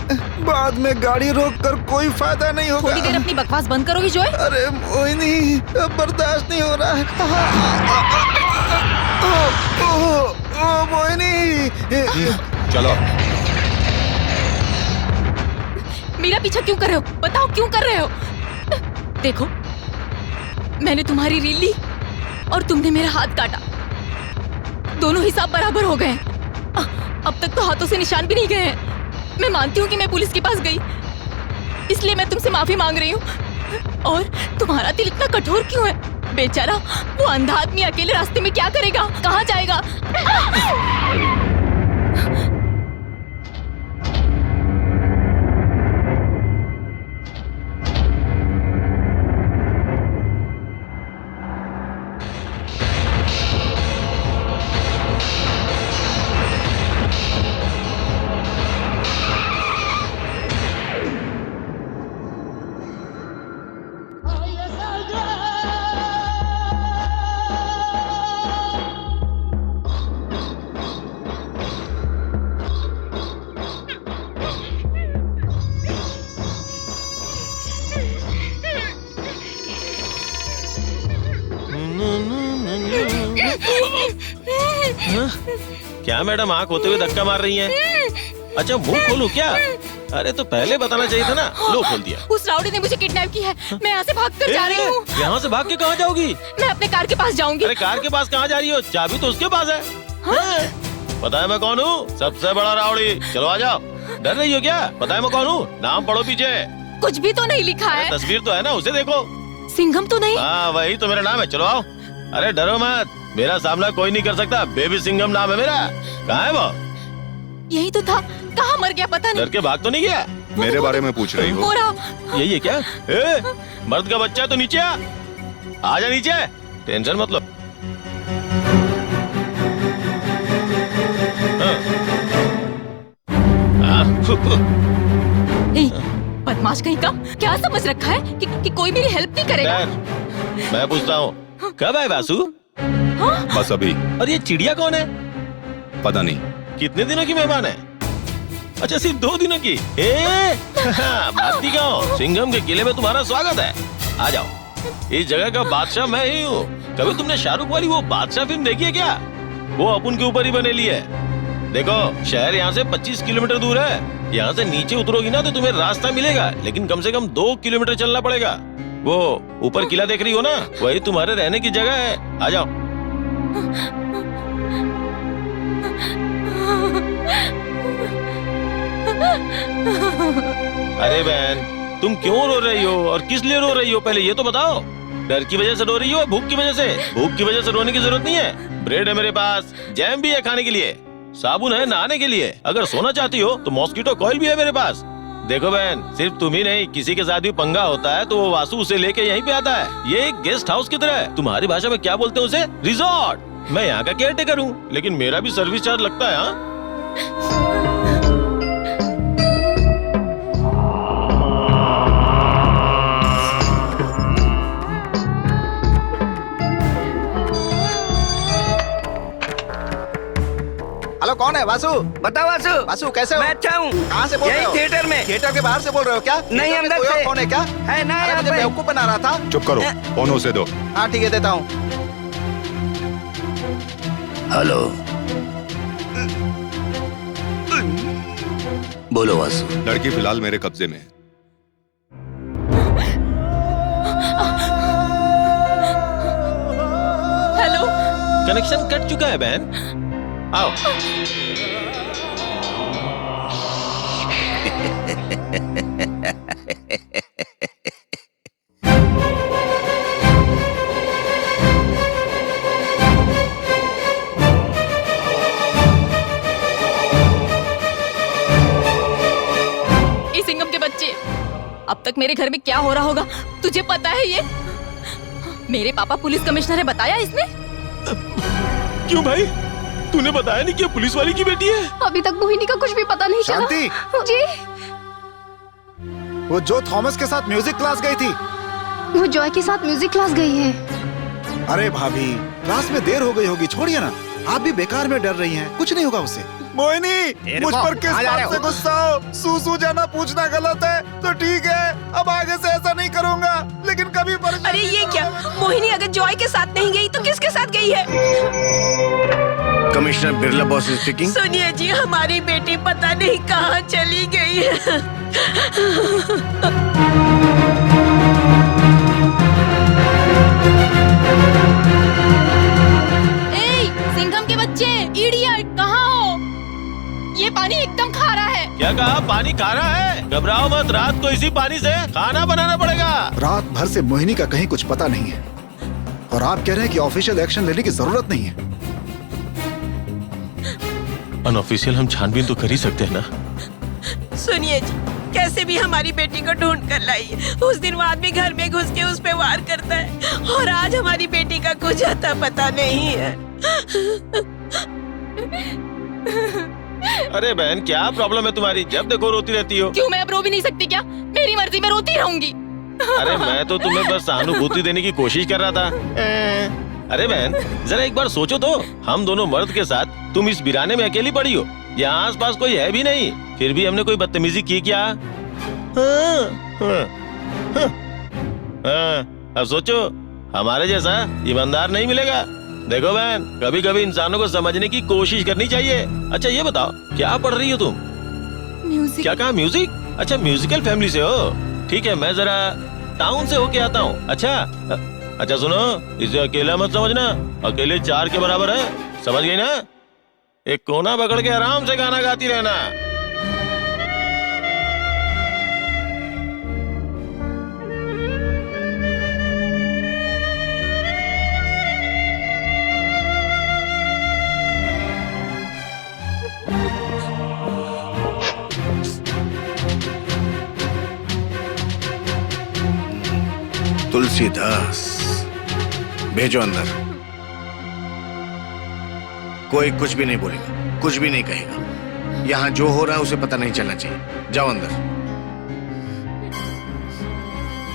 बाद में गाड़ी रोक कर कोई फायदा नहीं होगा। थोड़ी देर अपनी बकवास बंद करोगी जोए? अरे मोहिनी, अब बर्दाश्त नहीं हो रहा है। मोहिनी, चलो। मेरा पीछा क्यों कर रहे हो? बताओ क्यों कर रहे हो? देखो, मैंने तुम्हारी रील ली और तुमने मेरा हाथ काटा। दोनों हिसाब बराबर हो गए। अब तक तो हाथों से निशान भी नहीं गए हैं। मैं मानती हूँ कि मैं पुलिस के पास गई, इसलिए मैं तुमसे माफी मांग रही हूँ। और तुम्हारा दिल इतना कठोर क्यों है? बेचारा वो अंधा आदमी अकेले रास्ते में क्या करेगा, कहाँ जाएगा? क्या मैडम आंख होते हुए धक्का मार रही हैं? अच्छा मुंह खोलूं क्या? अरे तो पहले बताना चाहिए था ना। लो खोल दिया। उस राउडी ने मुझे किडनैप किया है। मैं यहाँ से भागकर जा रही हूँ। यहाँ से भाग के कहाँ जाओगी? मैं अपने कार के पास जाऊंगी। अरे कार के पास कहाँ जा रही हो? चाबी तो उसके पास है। हाँ? पता है मैं कौन हूँ? सबसे बड़ा राउडी। चलो आ जाओ। डर रही हो क्या? पता है मैं कौन हूँ? नाम पढ़ो पीछे। कुछ भी तो नहीं लिखा है। तस्वीर तो है ना, उसे देखो। सिंघम तो नहीं? हाँ वही तो मेरा नाम है। चलो आओ। अरे डरो मत, मेरा सामना कोई नहीं कर सकता। बेबी सिंघम नाम है मेरा। कहाँ है वो? यही तो था। कहाँ मर गया पता नहीं। डर के भाग तो नहीं गया? मेरे बारे में पूछ रही हो? यही है क्या? मर्द का बच्चा है तो नीचे आ जा नीचे। टेंशन मत लो। बदमाश कहीं का। क्या समझ रखा है कि कोई मेरी हेल्प नहीं करेगा? मैं पूछता हूँ, कब आए वासु? बस अभी। और ये चिड़िया कौन है? पता नहीं। कितने दिनों की मेहमान है? अच्छा सिर्फ 2 दिनों की। बात नहीं कहो, सिंघम के किले में तुम्हारा स्वागत है। आ जाओ। इस जगह का बादशाह मैं ही हूँ। कभी तुमने शाहरुख वाली वो बादशाह फिल्म देखी है क्या? वो अपन के ऊपर ही बनेली है। देखो शहर यहाँ से 25 किलोमीटर दूर है। यहाँ से नीचे उतरोगी ना तो तुम्हें रास्ता मिलेगा, लेकिन कम से कम 2 किलोमीटर चलना पड़ेगा। वो ऊपर किला देख रही हो ना, वही तुम्हारे रहने की जगह है। आ जाओ। अरे बहन, तुम क्यों रो रही हो और किस लिए रो रही हो? पहले ये तो बताओ। डर की वजह से रो रही हो, भूख की वजह से? भूख की वजह से रोने की जरूरत नहीं है। ब्रेड है मेरे पास, जैम भी है खाने के लिए, साबुन है नहाने के लिए। अगर सोना चाहती हो तो मॉस्किटो कॉइल भी है मेरे पास। देखो बहन, सिर्फ तुम ही नहीं, किसी के साथ भी पंगा होता है तो वो वासु उसे लेके यहीं पे आता है। ये एक गेस्ट हाउस की तरह है। तुम्हारी भाषा में क्या बोलते हैं उसे? रिजॉर्ट। मैं यहाँ का केयर टेकर हूँ, लेकिन मेरा भी सर्विस चार्ज लगता है। हाँ कौन है वासु? बताओ वासु। वासु कैसे हो? मैं अच्छा हूँ। कहाँ से बोल रहे हो? यही थिएटर में। थिएटर के बाहर से बोल रहे हो क्या? नहीं, थिएटर में अंदर कोई और से। कौन है क्या? है ना अरे यहाँ मुझे पे। बेवकूफ बना रहा था। चुप करो, फोन उसे दो। हाँ ठीक है, देता हूँ। हेलो, बोलो वासु। लड़की फिलहाल मेरे कब्जे में है। हेलो, कनेक्शन कट चुका है बहन। आओ। इस सिंघम के बच्चे, अब तक मेरे घर में क्या हो रहा होगा तुझे पता है? ये मेरे पापा पुलिस कमिश्नर है, बताया इसने? क्यों भाई, तूने बताया नहीं कि ये पुलिस वाली की बेटी है? अभी तक मोहिनी का कुछ भी पता नहीं चला। शांति, जी, वो जो थॉमस के साथ म्यूजिक क्लास गई थी। वो जॉय के साथ म्यूजिक क्लास गई है। अरे भाभी, क्लास में देर हो गई होगी, छोड़िए ना। आप भी बेकार में डर रही हैं, कुछ नहीं होगा उससे। मोहिनी, मुझ पर किस बात से गुस्सा हो? सूसू जाना पूछना गलत है तो ठीक है, अब आगे से ऐसा नहीं करूँगा, लेकिन कभी परेशानी। अरे ये क्या, मोहिनी अगर जॉय के साथ नहीं गई तो किसके साथ गई है? Commissioner Birla boss speaking. सुनिए जी, हमारी बेटी पता नहीं कहाँ चली गई है। सिंघम के बच्चे, इडियट, कहाँ हो? ये पानी एकदम खारा है। क्या कहा? पानी खारा है? घबराओ मत, रात को इसी पानी से खाना बनाना पड़ेगा। रात भर से मोहिनी का कहीं कुछ पता नहीं है, और आप कह रहे हैं कि ऑफिशियल एक्शन लेने की जरूरत नहीं है। अनऑफिशियल हम छानबीन तो कर ही सकते हैं ना। सुनिए जी, कैसे भी हमारी बेटी को ढूंढ कर लाइए। उस दिन वो आदमी घर में घुस के उस पे वार करता है, और आज हमारी बेटी का कुछ अता पता नहीं है। अरे बहन, क्या प्रॉब्लम है तुम्हारी? जब देखो रोती रहती हो। क्यों, मैं अब रो भी नहीं सकती क्या? मेरी मर्जी, मैं रोती रहूंगी। अरे मैं तो तुम्हें बस सहानुभूति देने की कोशिश कर रहा था। अरे बहन, जरा एक बार सोचो तो, हम दोनों मर्द के साथ तुम इस वीराने में अकेली पड़ी हो। यहाँ आस पास कोई है भी नहीं, फिर भी हमने कोई बदतमीजी की क्या? अब सोचो, हमारे जैसा ईमानदार नहीं मिलेगा। देखो बहन, कभी कभी इंसानों को समझने की कोशिश करनी चाहिए। अच्छा ये बताओ, क्या पढ़ रही हो तुम? म्यूजिक। क्या कहा? म्यूजिक? अच्छा, म्यूजिकल फैमिली से हो? ठीक है, मैं जरा टाउन से होके आता हूँ। अच्छा सुनो, इसे अकेला मत समझना, अकेले 4 के बराबर है, समझ गई ना? एक कोना पकड़ के आराम से गाना गाती रहना। तुलसीदास, भेजो अंदर। कोई कुछ भी नहीं बोलेगा, कुछ भी नहीं कहेगा। यहाँ जो हो रहा है उसे पता नहीं चलना चाहिए। जाओ अंदर।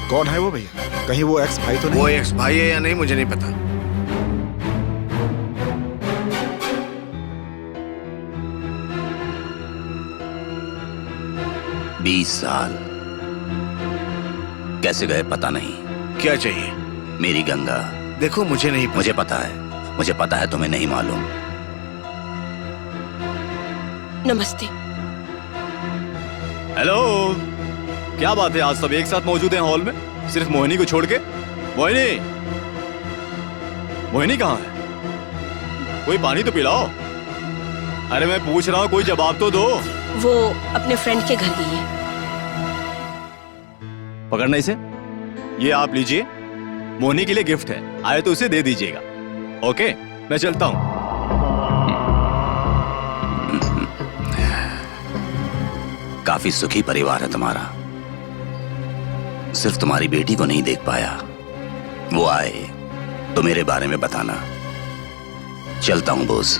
कौन है वो भैया? कहीं वो एक्स भाई तो नहीं? वो एक्स भाई है या नहीं मुझे नहीं पता। 20 साल कैसे गए पता नहीं। क्या चाहिए? मेरी गंगा। देखो मुझे नहीं पता। मुझे पता है, मुझे पता है, तुम्हें नहीं मालूम। नमस्ते। हेलो, क्या बात है, आज सब एक साथ मौजूद हैं हॉल में, सिर्फ मोहिनी को छोड़ के? मोहिनी, मोहिनी कहाँ है? कोई पानी तो पिलाओ। अरे मैं पूछ रहा हूँ, कोई जवाब तो दो। वो अपने फ्रेंड के घर गई है। पकड़ना इसे। ये आप लीजिए, मोहिनी के लिए गिफ्ट है, आए तो उसे दे दीजिएगा। ओके, मैं चलता हूँ। काफी सुखी परिवार है तुम्हारा। सिर्फ तुम्हारी बेटी को नहीं देख पाया। वो आए तो मेरे बारे में बताना। चलता हूं बोस।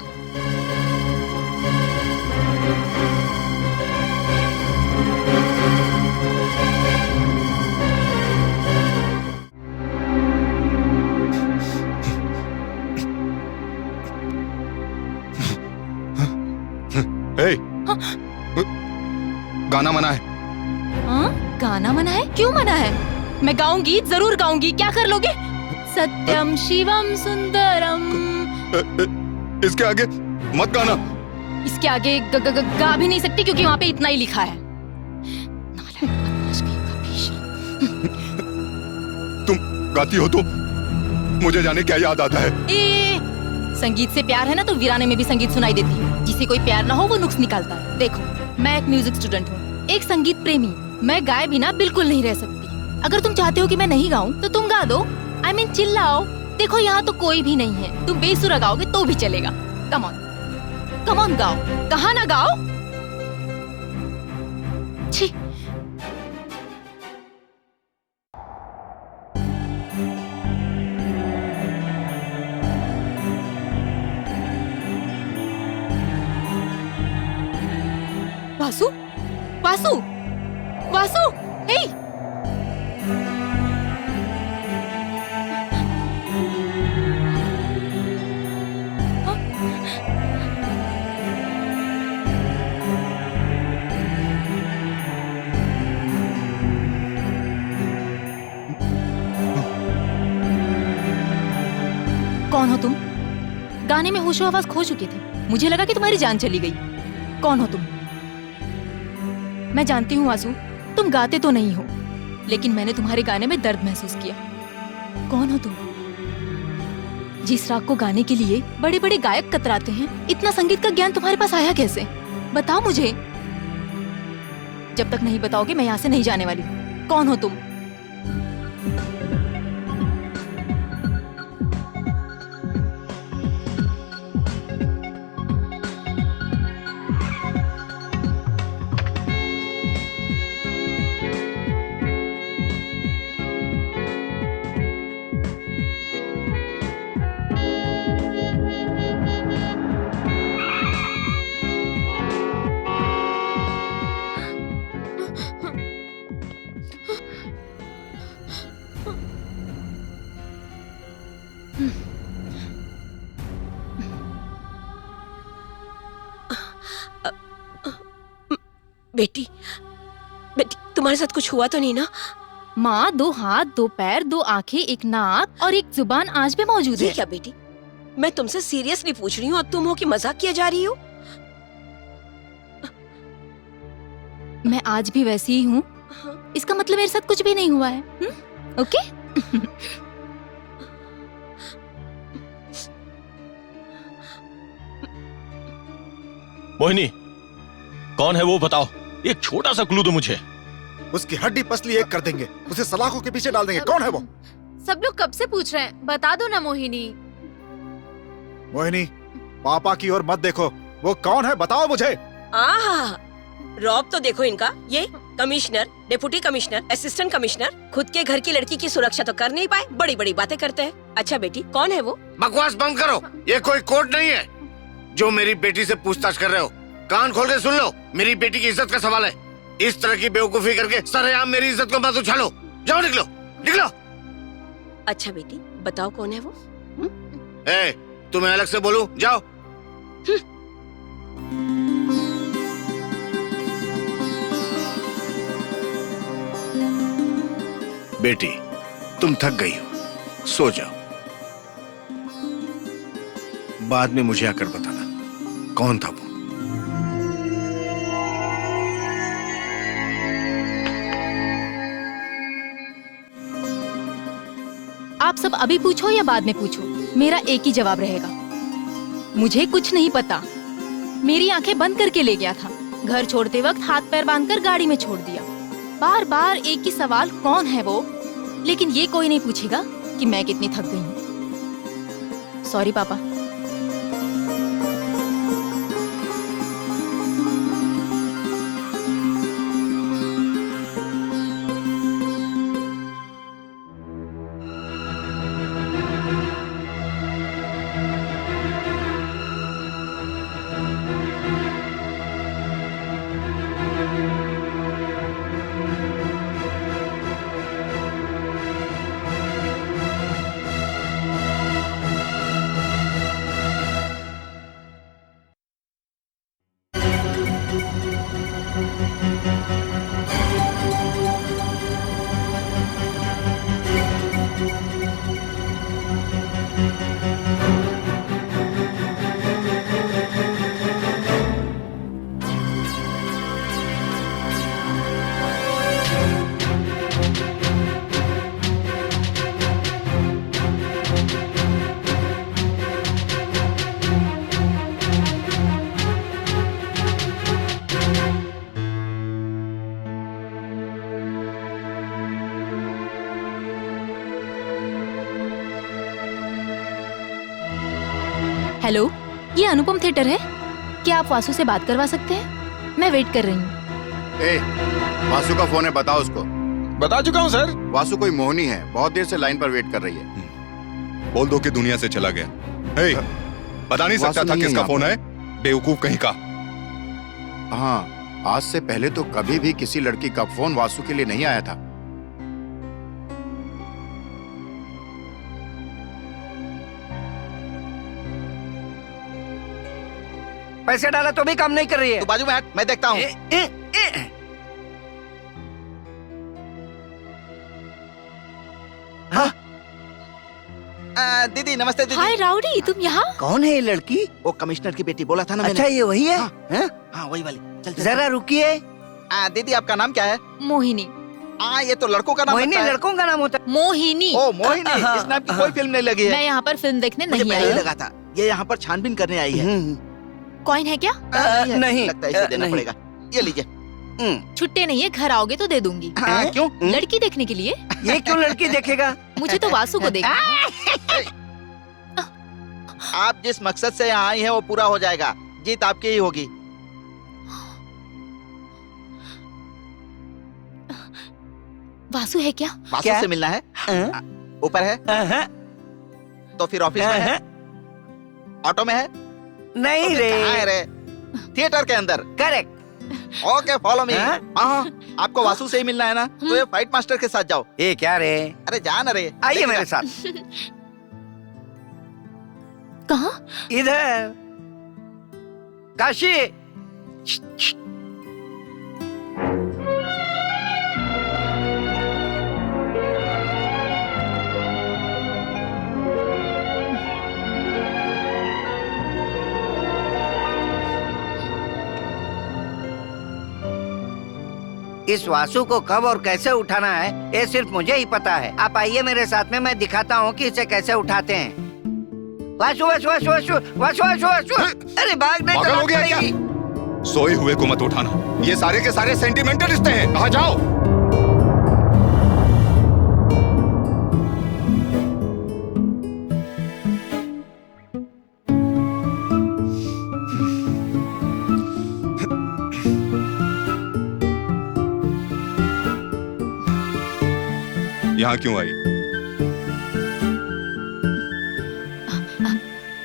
गाना मना है। हाँ? गाना मना है? क्यों मना है? मैं गाऊंगी, जरूर गाऊंगी। क्या कर लोगे? सत्यम शिवम सुंदरम। इसके आगे मत गाना। इसके आगे गा भी नहीं सकती क्योंकि वहाँ पे इतना ही लिखा है। नालायक बदमाश कहीं का भीषण। तुम गाती हो तो मुझे जाने क्या याद आता है। संगीत से प्यार है ना तो वीराने में भी संगीत सुनाई देती है। जिसे कोई प्यार ना हो वो नुक्स निकालता है। देखो, मैं एक म्यूजिक स्टूडेंट हूँ, एक संगीत प्रेमी। मैं गाए बिना बिल्कुल नहीं रह सकती। अगर तुम चाहते हो कि मैं नहीं गाऊं तो तुम गा दो। I mean, चिल्लाओ। देखो, यहाँ तो कोई भी नहीं है। तुम बेसुरा गाओगे तो भी चलेगा। कम ऑन गाओ। कहा ना गाओ। छी। वासु, वासु, वासु, हे! कौन हो तुम? गाने में होशो आवाज खो चुके थे। मुझे लगा कि तुम्हारी जान चली गई। कौन हो तुम? मैं जानती हूँ वासु, तुम गाते तो नहीं हो, लेकिन मैंने तुम्हारे गाने में दर्द महसूस किया। कौन हो तुम? जिस राग को गाने के लिए बड़े बड़े गायक कतराते हैं, इतना संगीत का ज्ञान तुम्हारे पास आया कैसे? बताओ मुझे। जब तक नहीं बताओगे मैं यहाँ से नहीं जाने वाली। कौन हो तुम? बेटी, तुम्हारे साथ कुछ हुआ तो नहीं ना? माँ, 2 हाथ, 2 पैर, 2 आंखें, 1 नाक और 1 जुबान आज भी मौजूद है। क्या बेटी, मैं तुमसे सीरियसली पूछ रही हूँ और तुम हो कि मजाक किया जा रही हो? मैं आज भी वैसी ही हूँ। इसका मतलब मेरे साथ कुछ भी नहीं हुआ है। ओके? मोहिनी, कौन है वो बताओ। एक छोटा सा क्लू दो मुझे। उसकी हड्डी पसली एक कर देंगे, उसे सलाखों के पीछे डाल देंगे। कौन है वो? सब लोग कब से पूछ रहे हैं, बता दो ना मोहिनी। मोहिनी, पापा की ओर मत देखो। वो कौन है बताओ मुझे। रॉब तो देखो इनका। ये commissioner, deputy commissioner, assistant commissioner, खुद के घर की लड़की की सुरक्षा तो कर नहीं पाए, बड़ी बड़ी बातें करते हैं। अच्छा बेटी, कौन है वो? बकवास बंद करो। ये कोई कोर्ट नहीं है जो मेरी बेटी से पूछताछ कर रहे हो। कान खोल के सुन लो, मेरी बेटी की इज्जत का सवाल है। इस तरह की बेवकूफी करके सरेआम मेरी इज्जत को मत उछालो। जाओ, निकलो निकलो। अच्छा बेटी, बताओ कौन है वो? तुम्हें अलग से बोलूं? जाओ। बेटी, तुम थक गई हो, सो जाओ। बाद में मुझे आकर बताना कौन था वो। आप सब अभी पूछो या बाद में पूछो, मेरा एक ही जवाब रहेगा। मुझे कुछ नहीं पता। मेरी आंखें बंद करके ले गया था। घर छोड़ते वक्त हाथ पैर बांधकर गाड़ी में छोड़ दिया। बार बार एक ही सवाल, कौन है वो? लेकिन ये कोई नहीं पूछेगा कि मैं कितनी थक गई हूँ। सॉरी पापा। हेलो, ये अनुपम थिएटर है। क्या आप वासु से बात करवा सकते हैं? मैं वेट कर रही हूँ। ए, वासु का फोन है, बताओ उसको। बता चुका हूँ सर। वासु कोई मोहनी है, बहुत देर से लाइन पर वेट कर रही है। बोल दो कि दुनिया से चला गया। हे, बता नहीं सकता था किसका फोन है? बेवकूफ कहीं का। हाँ, आज से पहले तो कभी भी किसी लड़की का फोन वासु के लिए नहीं आया था। पैसे डाला तो भी काम नहीं कर रही है। तू बाजू में हट, मैं देखता हूँ। दीदी नमस्ते दीदी। हाय राउडी, तुम यहाँ? कौन है ये लड़की? वो कमिश्नर की बेटी, बोला था ना अच्छा मैंने। ये वही है? हाँ वही वाली। चल जरा रुकिए। दीदी आपका नाम क्या है? मोहिनी। ये तो लड़कों का नाम मोहिनी लगता है। लड़कों का नाम होता है। मोहिनी। ओ मोहिनी, इस नाम की कोई फिल्म नहीं लगी है। मैं यहाँ पर फिल्म देखने मुझे नहीं पहले आई ही हूँ। लगा था ये यहाँ पर छानबीन करने आई है। कॉइन है क्या? नहीं लगता है, इसे देना पड़ेगा। ये लीजिए। छुट्टे नहीं है, घर आओगे तो दे दूंगी। क्यों? लड़की देखने के लिए। ये क्यों लड़की देखेगा? मुझे तो वासु को देखना। आप जिस मकसद से यहाँ आई हैं वो पूरा हो जाएगा। जीत आपकी ही होगी। वासु है क्या? वासु से मिलना है? ऊपर है? तो फिर ऑफिस में है? ऑटो में है? नहीं तो रे। कहाँ है रे? थिएटर के अंदर। करेक्ट। Okay follow me. आपको वासु से ही मिलना है ना? तो ये फाइट मास्टर के साथ जाओ। ये क्या रे? अरे जा ना रे। आइए मेरे साथ। कहाँ? इधर। काशी। इस वासु को कब और कैसे उठाना है ये सिर्फ मुझे ही पता है। आप आइए मेरे साथ में, मैं दिखाता हूँ कि इसे कैसे उठाते हैं। वासु वासु वासु वासु वासु वासु वासु। अरे भागने पागल हो गया क्या? सोए हुए को मत उठाना। ये सारे के सारे सेंटिमेंटल रिश्ते हैं। कहाँ जाओ? यहाँ क्यों आई?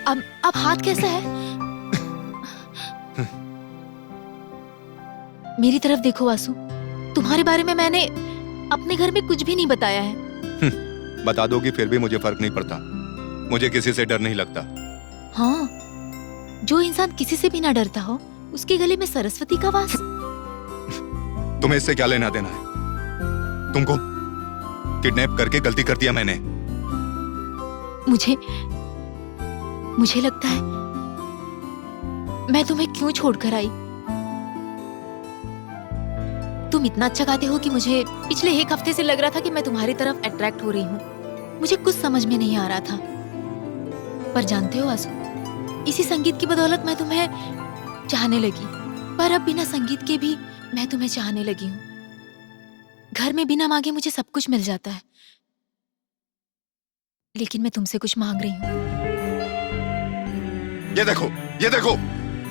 अब हाथ कैसा है? मेरी तरफ देखो वासु, तुम्हारे बारे में मैंने अपने घर में कुछ भी नहीं बताया है। बता दोगी फिर भी मुझे फर्क नहीं पड़ता। मुझे किसी से डर नहीं लगता। हाँ, जो इंसान किसी से भी ना डरता हो, उसके गले में सरस्वती का वास। तुम्हें इससे क्या लेना देना है? तुमको किडनैप करके गलती कर दिया मैंने। मुझे लगता है मैं तुम्हें क्यों छोड़कर आई। तुम इतना अच्छा गाते हो कि मुझे पिछले एक हफ्ते से लग रहा था कि मैं तुम्हारी तरफ अट्रैक्ट हो रही हूँ। मुझे कुछ समझ में नहीं आ रहा था, पर जानते हो आसू, इसी संगीत की बदौलत मैं तुम्हें चाहने लगी। पर अब बिना संगीत के भी मैं तुम्हें चाहने लगी हूँ। घर में बिना मांगे मुझे सब कुछ मिल जाता है, लेकिन मैं तुमसे कुछ मांग रही हूँ। ये देखो, ये देखो,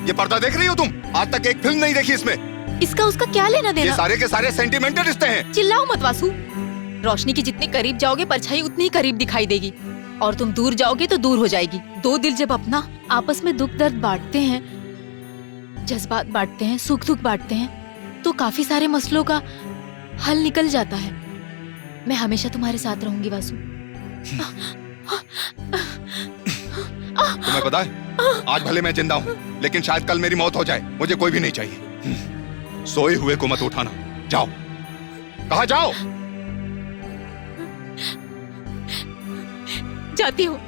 ये पर्दा देख रही हो तुम? आज तक एक फिल्म नहीं देखी इसमें। इसका उसका क्या लेना देना? ये सारे के सारे सेंटिमेंटल रिश्ते हैं। चिल्लाओ मत वासु। रोशनी के जितने करीब जाओगे परछाई उतनी ही करीब दिखाई देगी, और तुम दूर जाओगे तो दूर हो जाएगी। दो दिल जब अपना आपस में दुख दर्द बांटते हैं, जज्बात बांटते हैं, सुख दुख बांटते हैं, तो काफी सारे मसलों का हल निकल जाता है। मैं हमेशा तुम्हारे साथ रहूंगी वासु। तुम्हें पता है, आज भले मैं जिंदा हूँ, लेकिन शायद कल मेरी मौत हो जाए। मुझे कोई भी नहीं चाहिए। सोए हुए को मत उठाना। जाओ। कहाँ जाओ? जाती हूँ,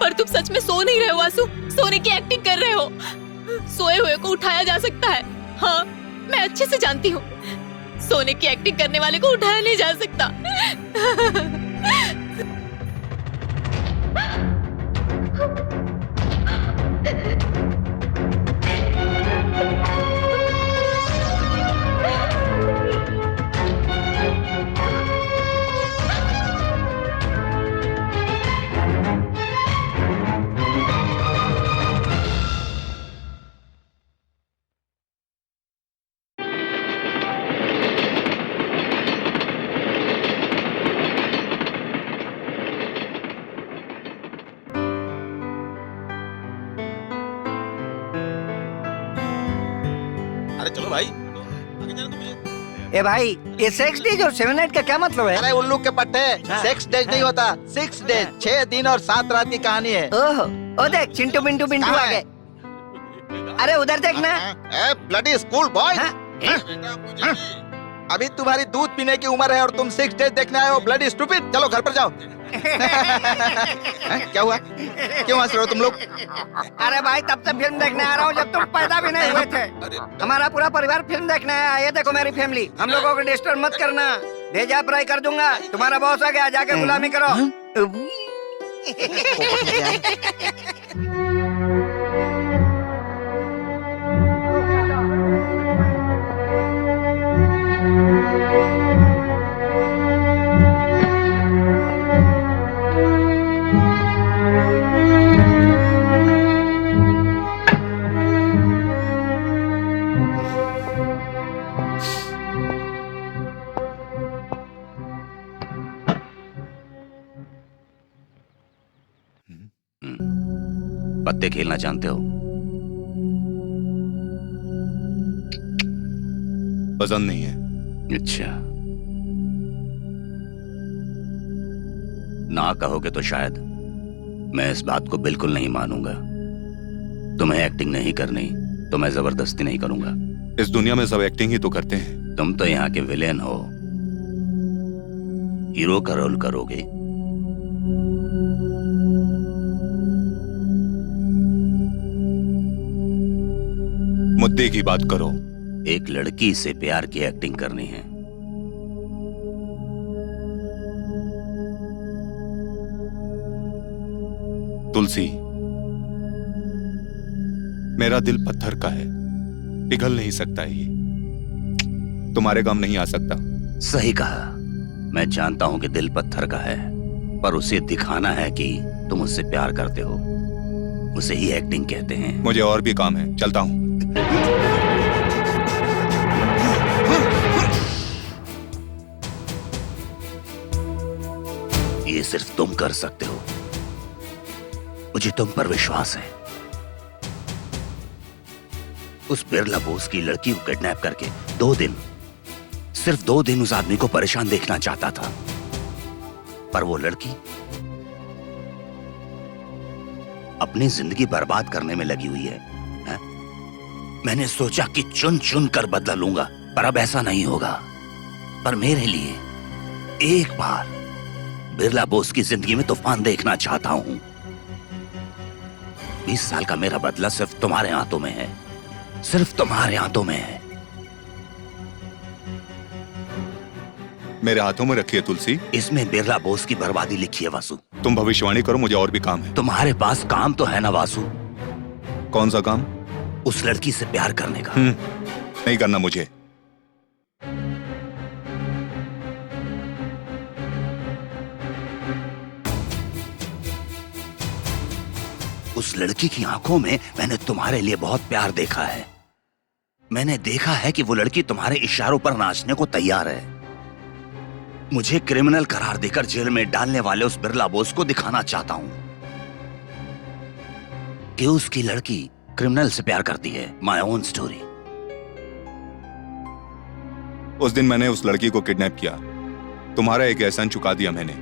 पर तुम सच में सो नहीं रहे हो वासु। सोने की एक्टिंग कर रहे हो। सोए हुए को उठाया जा सकता है। हाँ, मैं अच्छे से जानती हूँ। सोने की एक्टिंग करने वाले को उठाया नहीं जा सकता। चल भाई। ए भाई, ये 6 डेज और 7 नाइट का क्या मतलब है? अरे उल्लू के पट्टे, 6 डेज नहीं होता, 6 डेज, 6 दिन और 7 रात की कहानी है। ओह, ओ देख चिंटू पिंटू पिंटू आ गए। अरे उधर देखना। ब्लडी स्कूल बॉय, अभी तुम्हारी दूध पीने की उम्र है और तुम 6 डेज देखने आए हो, ब्लडी स्टूपिड। चलो घर पर जाओ। क्या हुआ, क्यों हंस रहे हो तुम लोग? अरे भाई, तब से फिल्म देखने आ रहा हूँ जब तुम पैदा भी नहीं हुए थे। हमारा पूरा परिवार फिल्म देखने आया। ये देखो मेरी फैमिली, हम लोगों को डिस्टर्ब मत करना। भेजा फ्राई कर दूंगा। तुम्हारा बॉस आ गया, जाके गुलामी करो। पत्ते खेलना जानते हो? पसंद नहीं है। अच्छा, ना कहोगे तो शायद मैं इस बात को बिल्कुल नहीं मानूंगा। तुम्हें एक्टिंग नहीं करनी तो मैं जबरदस्ती नहीं करूंगा। इस दुनिया में सब एक्टिंग ही तो करते हैं। तुम तो यहाँ के विलेन हो, हीरो का रोल करोगे। मुद्दे की बात करो। एक लड़की से प्यार की एक्टिंग करनी है। तुलसी, मेरा दिल पत्थर का है, पिघल नहीं सकता ये, तुम्हारे काम नहीं आ सकता। सही कहा। मैं जानता हूं कि दिल पत्थर का है, पर उसे दिखाना है कि तुम उससे प्यार करते हो, उसे ही एक्टिंग कहते हैं। मुझे और भी काम है, चलता हूं। ये सिर्फ तुम कर सकते हो। मुझे तुम पर विश्वास है। उस बिरला बोस की लड़की को किडनैप करके 2 दिन, सिर्फ 2 दिन उस आदमी को परेशान देखना चाहता था, पर वो लड़की अपनी जिंदगी बर्बाद करने में लगी हुई है। मैंने सोचा कि चुन चुन कर बदला लूंगा, पर अब ऐसा नहीं होगा। पर मेरे लिए एक बार बिरला बोस की जिंदगी में तूफान देखना चाहता हूं। 20 साल का मेरा बदला सिर्फ तुम्हारे हाथों में है, सिर्फ तुम्हारे हाथों में है। मेरे हाथों में रखी है तुलसी। इसमें बिरला बोस की बर्बादी लिखी है वासु। तुम भविष्यवाणी करो, मुझे और भी काम है। तुम्हारे पास काम तो है ना वासु? कौन सा काम? उस लड़की से प्यार करने का। नहीं करना मुझे। उस लड़की की आंखों में मैंने तुम्हारे लिए बहुत प्यार देखा है। मैंने देखा है कि वो लड़की तुम्हारे इशारों पर नाचने को तैयार है। मुझे क्रिमिनल करार देकर जेल में डालने वाले उस बिरला बोस को दिखाना चाहता हूं कि उसकी लड़की क्रिमिनल से प्यार करती है। My own story. उस दिन मैंने उस लड़की को किडनैप किया, तुम्हारा एक एहसान चुका दिया मैंने।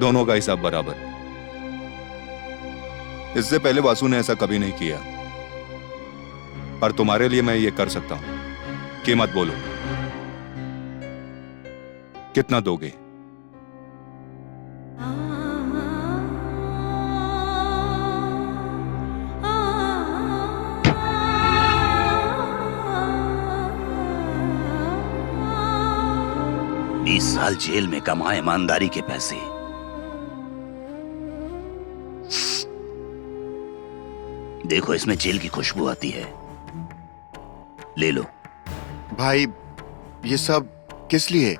दोनों का हिसाब बराबर। इससे पहले वासु ने ऐसा कभी नहीं किया, पर तुम्हारे लिए मैं ये कर सकता हूं। कीमत बोलो, कितना दोगे? बीस साल जेल में कमाए ईमानदारी के पैसे, देखो इसमें जेल की खुशबू आती है, ले लो। भाई ये सब किस लिए?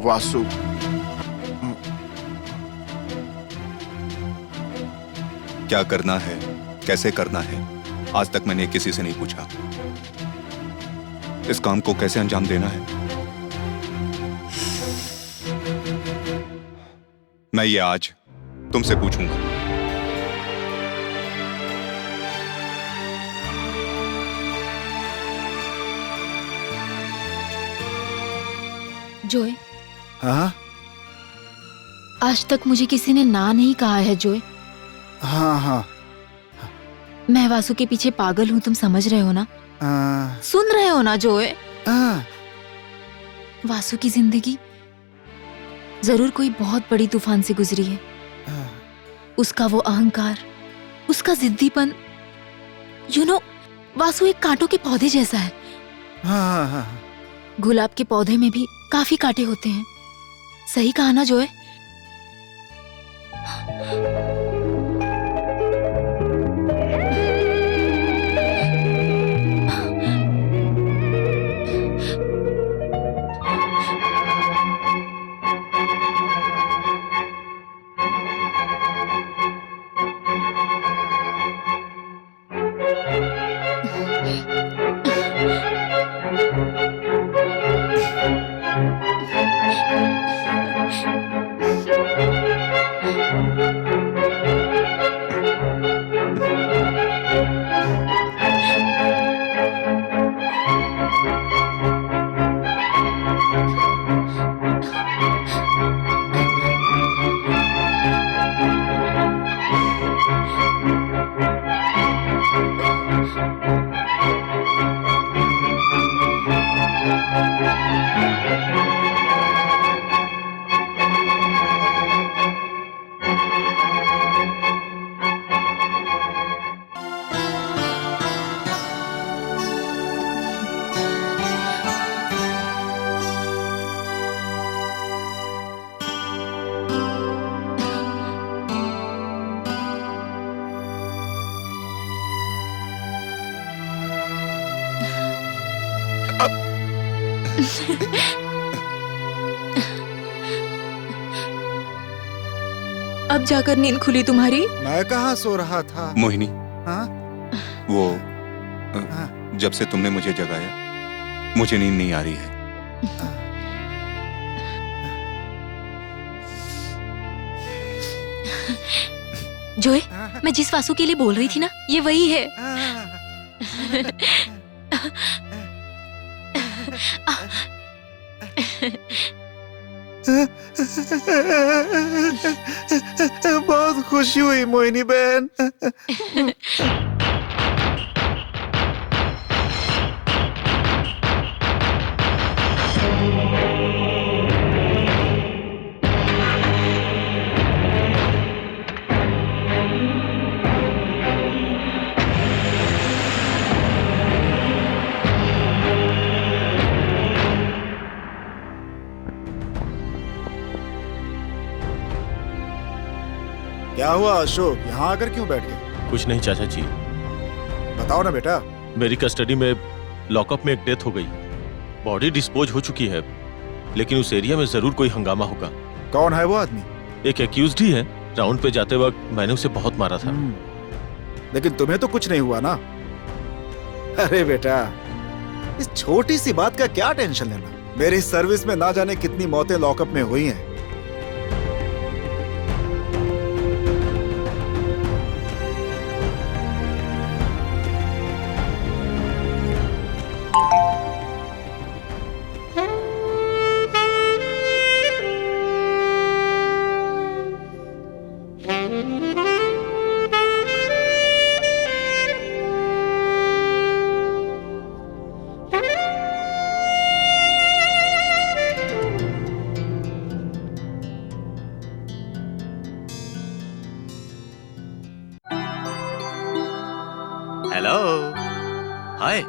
वासु, क्या करना है, कैसे करना है, आज तक मैंने किसी से नहीं पूछा। इस काम को कैसे अंजाम देना है, मैं ये आज तुमसे पूछूंगा। जोए, हाँ आज तक मुझे किसी ने ना नहीं कहा है जोए। हाँ हाँ मैं वासु के पीछे पागल हूँ, तुम समझ रहे हो ना? सुन रहे हो ना जोए? वासु की जिंदगी जरूर कोई बहुत बड़ी तूफान से गुजरी है। उसका वो अहंकार, उसका जिद्दीपन, वासु एक कांटों के पौधे जैसा है। हाँ। गुलाब के पौधे में भी काफी कांटे होते हैं। सही कहा ना जोए? अब जाकर नींद खुली तुम्हारी? मैं कहाँ सो रहा था। मोहिनी, हाँ? वो जब से तुमने मुझे जगाया मुझे नींद नहीं आ रही है। जोए, मैं जिस वासु के लिए बोल रही थी ना, ये वही है। बहुत खुशी हुई मोहिनी बहन। क्या हुआ अशोक, यहाँ आकर क्यों बैठ गए? कुछ नहीं चाचा जी। बताओ ना बेटा। मेरी कस्टडी में लॉकअप में एक डेथ हो गई। बॉडी डिस्पोज हो चुकी है, लेकिन उस एरिया में जरूर कोई हंगामा होगा। कौन है वो आदमी? एक एक्यूज्ड ही है। राउंड पे जाते वक्त मैंने उसे बहुत मारा था। लेकिन तुम्हें तो कुछ नहीं हुआ ना? अरे बेटा, इस छोटी सी बात का क्या टेंशन लेना। मेरी सर्विस में ना जाने कितनी मौतें लॉकअप में हुई हैं। हेलो, हाय।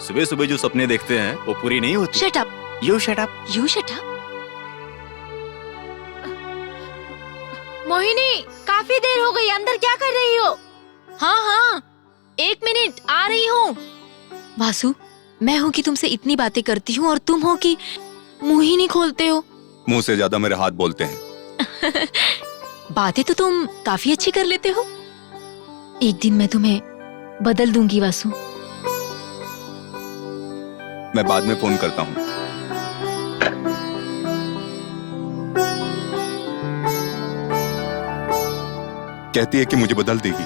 सुबह सुबह जो सपने देखते हैं वो पूरी नहीं होती। Shut up. You shut up. You shut up. Mohini, काफी देर हो गई, अंदर क्या कर रही हो? हाँ, 1 मिनट, आ रही हूँ। वासु, मैं हूँ कि तुमसे इतनी बातें करती हूँ और तुम हो कि मुंह ही नहीं खोलते हो। मुंह से ज्यादा मेरे हाथ बोलते हैं। बातें तो तुम काफी अच्छी कर लेते हो। एक दिन मैं तुम्हें बदल दूंगी वासु। मैं बाद में फोन करता हूँ। कहती है कि मुझे बदल देगी।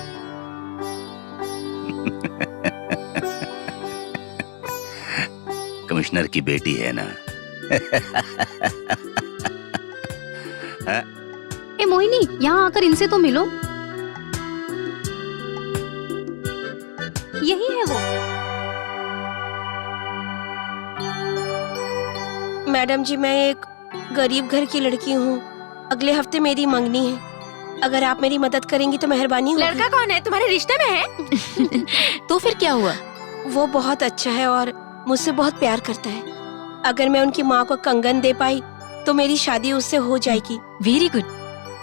कमिश्नर की बेटी है ना। ए मोहिनी, यहाँ आकर इनसे तो मिलो। यही है वो। मैडम जी, मैं एक गरीब घर की लड़की हूँ। अगले हफ्ते मेरी मंगनी है। अगर आप मेरी मदद करेंगी तो मेहरबानी होगी। लड़का कौन है? तुम्हारे रिश्ते में है? तो फिर क्या हुआ? वो बहुत अच्छा है और मुझसे बहुत प्यार करता है। अगर मैं उनकी माँ को कंगन दे पाई तो मेरी शादी उससे हो जाएगी। Very good.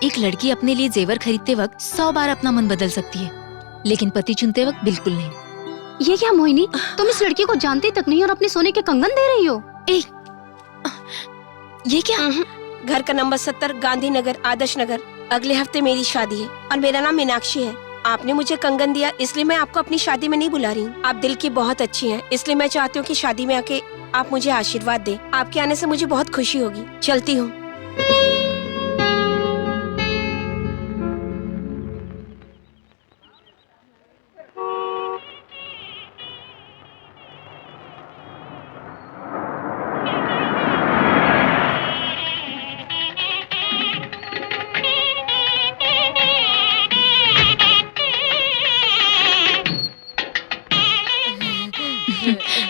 एक लड़की अपने लिए जेवर खरीदते वक्त 100 बार अपना मन बदल सकती है, लेकिन पति चुनते वक्त बिल्कुल नहीं। ये क्या मोहिनी, तुम इस लड़की को जानती तक नहीं और अपने सोने के कंगन दे रही हो? ये क्या? घर का नंबर 70 गांधीनगर आदर्श नगर। अगले हफ्ते मेरी शादी है और मेरा नाम मीनाक्षी है। आपने मुझे कंगन दिया, इसलिए मैं आपको अपनी शादी में नहीं बुला रही हूँ। आप दिल की बहुत अच्छी हैं, इसलिए मैं चाहती हूँ कि शादी में आके आप मुझे आशीर्वाद दें। आपके आने से मुझे बहुत खुशी होगी। चलती हूँ।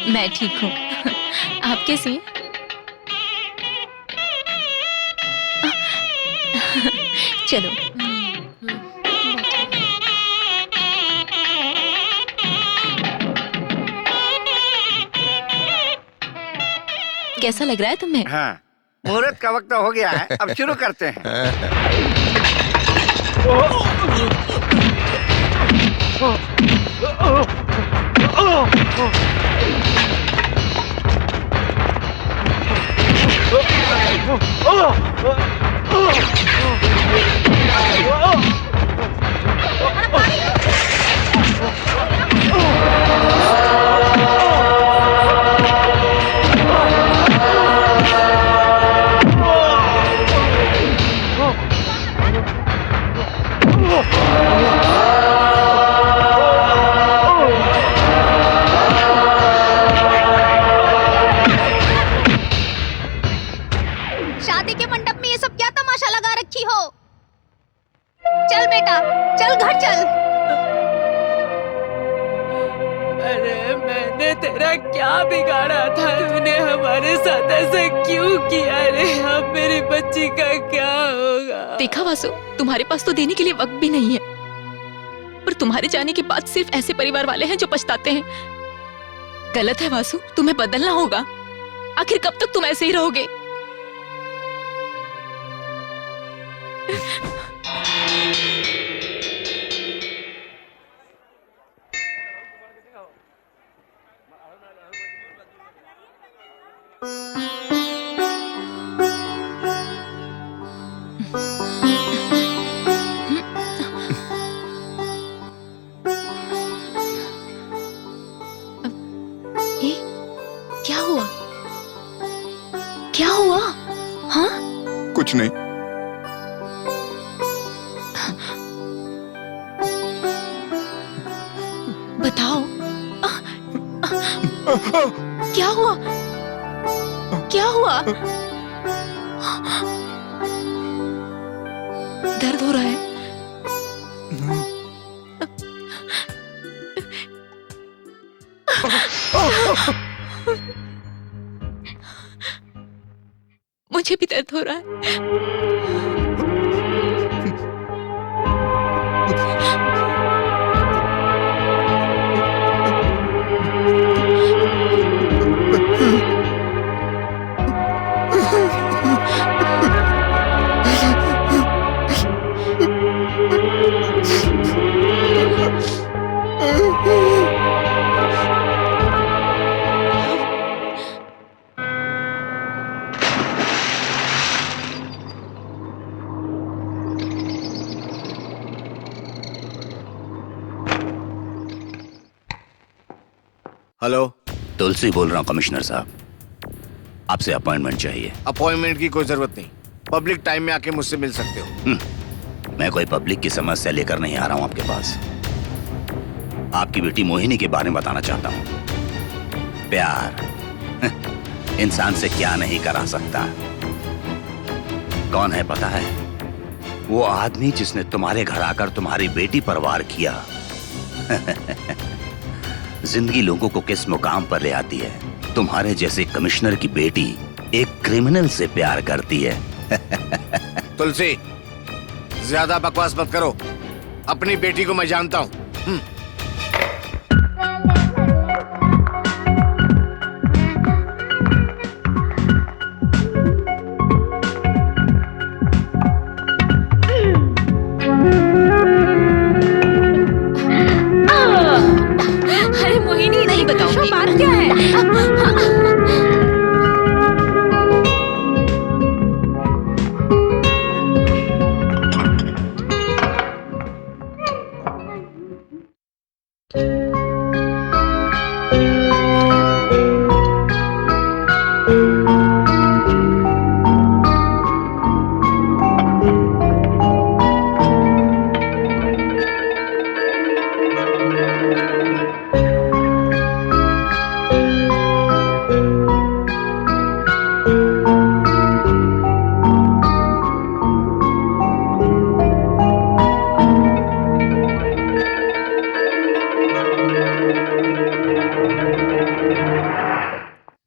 मैं ठीक हूँ। आप कैसी हैं? चलो। कैसा लग रहा है तुम्हें? हाँ, मुहूर्त का वक्त हो गया है, अब शुरू करते हैं। शादी के मंडप में ये सब क्या तमाशा लगा रखी हो? चल बेटा, चल घर चल। अरे मैंने तेरा क्या बिगाड़ा था? तूने हमारे साथ ऐसा क्यों किया? अरे अब मेरी बच्ची का क्या होगा? देखा वासु, तुम्हारे पास तो देने के लिए वक्त भी नहीं है, पर तुम्हारे जाने के बाद सिर्फ ऐसे परिवार वाले हैं जो पछताते हैं। गलत है वासु, तुम्हें बदलना होगा। आखिर कब तक तुम ऐसे ही रहोगे? क्या हुआ? क्या हुआ? हाँ? कुछ नहीं। बताओ। क्या हुआ? क्या हुआ? दर्द हो रहा है? मुझे भी दर्द हो रहा है। हेलो, तुलसी बोल रहा हूँ कमिश्नर साहब, आपसे अपॉइंटमेंट चाहिए। अपॉइंटमेंट की कोई जरूरत नहीं, पब्लिक टाइम में आके मुझसे मिल सकते हो। मैं कोई पब्लिक की समस्या लेकर नहीं आ रहा हूं आपके पास। आपकी बेटी मोहिनी के बारे में बताना चाहता हूं। प्यार इंसान से क्या नहीं करा सकता। कौन है पता है? वो आदमी जिसने तुम्हारे घर आकर तुम्हारी बेटी पर वार किया। जिंदगी लोगों को किस मुकाम पर ले आती है। तुम्हारे जैसे कमिश्नर की बेटी एक क्रिमिनल से प्यार करती है। तुलसी, ज्यादा बकवास मत करो। अपनी बेटी को मैं जानता हूँ। अरे मोहिनी, नहीं बताऊंगी। बात क्या है?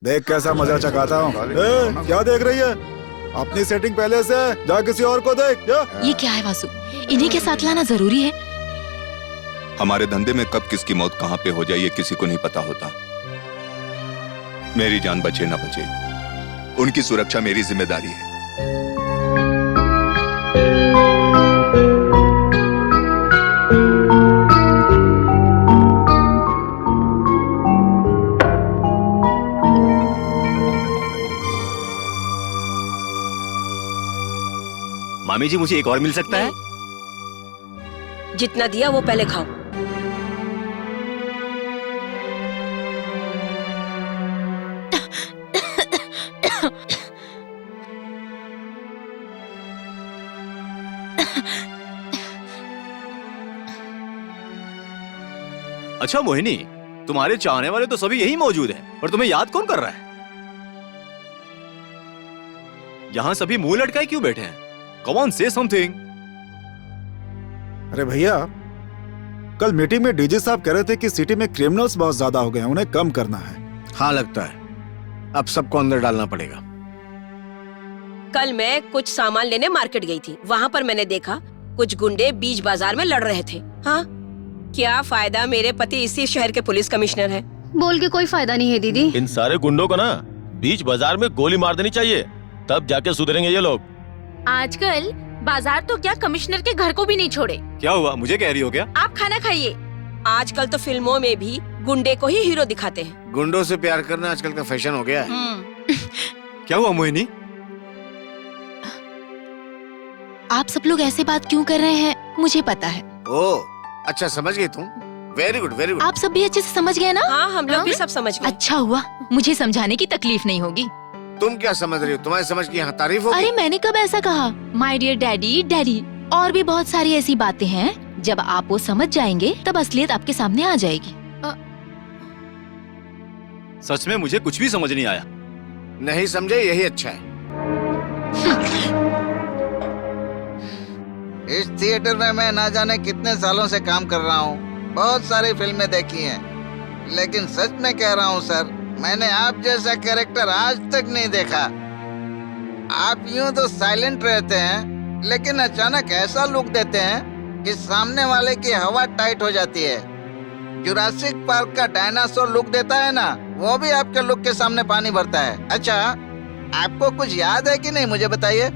देख कैसा मजा चकाता हूँ। क्या देख रही है? अपनी सेटिंग पहले से है, जा किसी और को देख। जा। ये क्या है वासु? इन्हीं के साथ लाना जरूरी है। हमारे धंधे में कब किसकी मौत कहाँ पे हो जाए ये किसी को नहीं पता होता। मेरी जान बचे ना बचे, उनकी सुरक्षा मेरी जिम्मेदारी है। मामी जी, मुझे एक और मिल सकता है? जितना दिया वो पहले खाओ। अच्छा मोहिनी, तुम्हारे चाहने वाले तो सभी यही मौजूद हैं, पर तुम्हें याद कौन कर रहा है? यहाँ सभी मुंह लटकाए क्यों बैठे हैं? Come on, say something. अरे भैया, कल मीटिंग में डीजी साहब कह रहे थे कि सिटी में क्रिमिनल्स बहुत ज्यादा हो गए हैं, उन्हें कम करना है। हाँ, लगता है अब सबको अंदर डालना पड़ेगा। कल मैं कुछ सामान लेने मार्केट गई थी। वहाँ पर मैंने देखा कुछ गुंडे बीच बाजार में लड़ रहे थे। हाँ, क्या फायदा, मेरे पति इसी शहर के पुलिस कमिश्नर हैं। बोल के कोई फायदा नहीं है दीदी। इन सारे गुंडों को ना बीच बाजार में गोली मार देनी चाहिए, तब जाके सुधरेंगे ये लोग। आजकल बाजार तो क्या, कमिश्नर के घर को भी नहीं छोड़े। क्या हुआ, मुझे कह रही हो क्या? आप खाना खाइए। आजकल तो फिल्मों में भी गुंडे को ही हीरो दिखाते हैं। गुंडों से प्यार करना आजकल का फैशन हो गया है। क्या हुआ मोहिनी? आप सब लोग ऐसे बात क्यों कर रहे हैं मुझे पता है। ओह, अच्छा समझ गई तुम। Very good, very good. आप सब भी अच्छे से समझ गए ना? हाँ, हम लोग भी सब समझ गए। अच्छा हुआ, मुझे समझाने की तकलीफ नहीं होगी। तुम क्या समझ रही हो? तुम्हारी समझ की यहाँ तारीफ होगी। अरे मैंने कब ऐसा कहा? My dear daddy, daddy. और भी बहुत सारी ऐसी बातें हैं, जब आप वो समझ जाएंगे तब असलियत आपके सामने आ जाएगी। सच में मुझे कुछ भी समझ नहीं आया। नहीं समझे, यही अच्छा है। इस थिएटर में मैं ना जाने कितने सालों से काम कर रहा हूँ, बहुत सारी फिल्में देखी हैं, लेकिन सच में कह रहा हूँ सर, मैंने आप जैसा कैरेक्टर आज तक नहीं देखा। आप यूं तो साइलेंट रहते हैं, लेकिन अचानक ऐसा लुक देते हैं कि सामने वाले की हवा टाइट हो जाती है। जुरासिक पार्क का डायनासोर लुक देता है ना, वो भी आपके लुक के सामने पानी भरता है। अच्छा, आपको कुछ याद है कि नहीं, मुझे बताइए।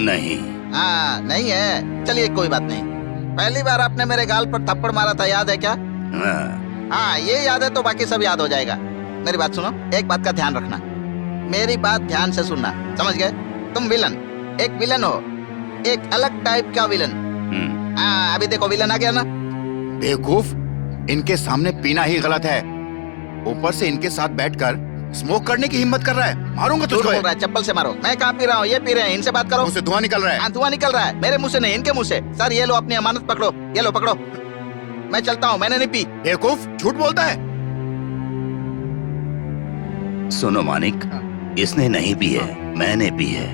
नहीं। हाँ, नहीं है, चलिए कोई बात नहीं। पहली बार आपने मेरे गाल पर थप्पड़ मारा था, याद है क्या? हाँ, ये याद है तो बाकी सब याद हो जाएगा। मेरी बात सुनो, एक बात का ध्यान रखना, मेरी बात ध्यान से सुनना, समझ गए? तुम विलन, एक विलन हो, एक अलग टाइप का विलन। हाँ, अभी देखो विलन आ गया ना। बेवकूफ, इनके सामने पीना ही गलत है, ऊपर से इनके साथ बैठकर स्मोक करने की हिम्मत कर रहा है, मारूंगा झूठ तुझको। बोल रहा है, चप्पल से मारो। मैं कहाँ पी रहा हूँ, ये पी रहे हैं, इनसे बात करो। मुंह से धुआं निकल रहा है। हाँ, धुआं निकल रहा है, मेरे मुंह से नहीं, इनके मुंह से। सर ये लो अपनी अमानत पकड़ो, ये लो पकड़ो। मैं चलता हूँ, मैंने नहीं पी। बेवकूफ, झूठ बोलता है। सुनो मानिक, इसने नहीं पी है, मैंने पी है।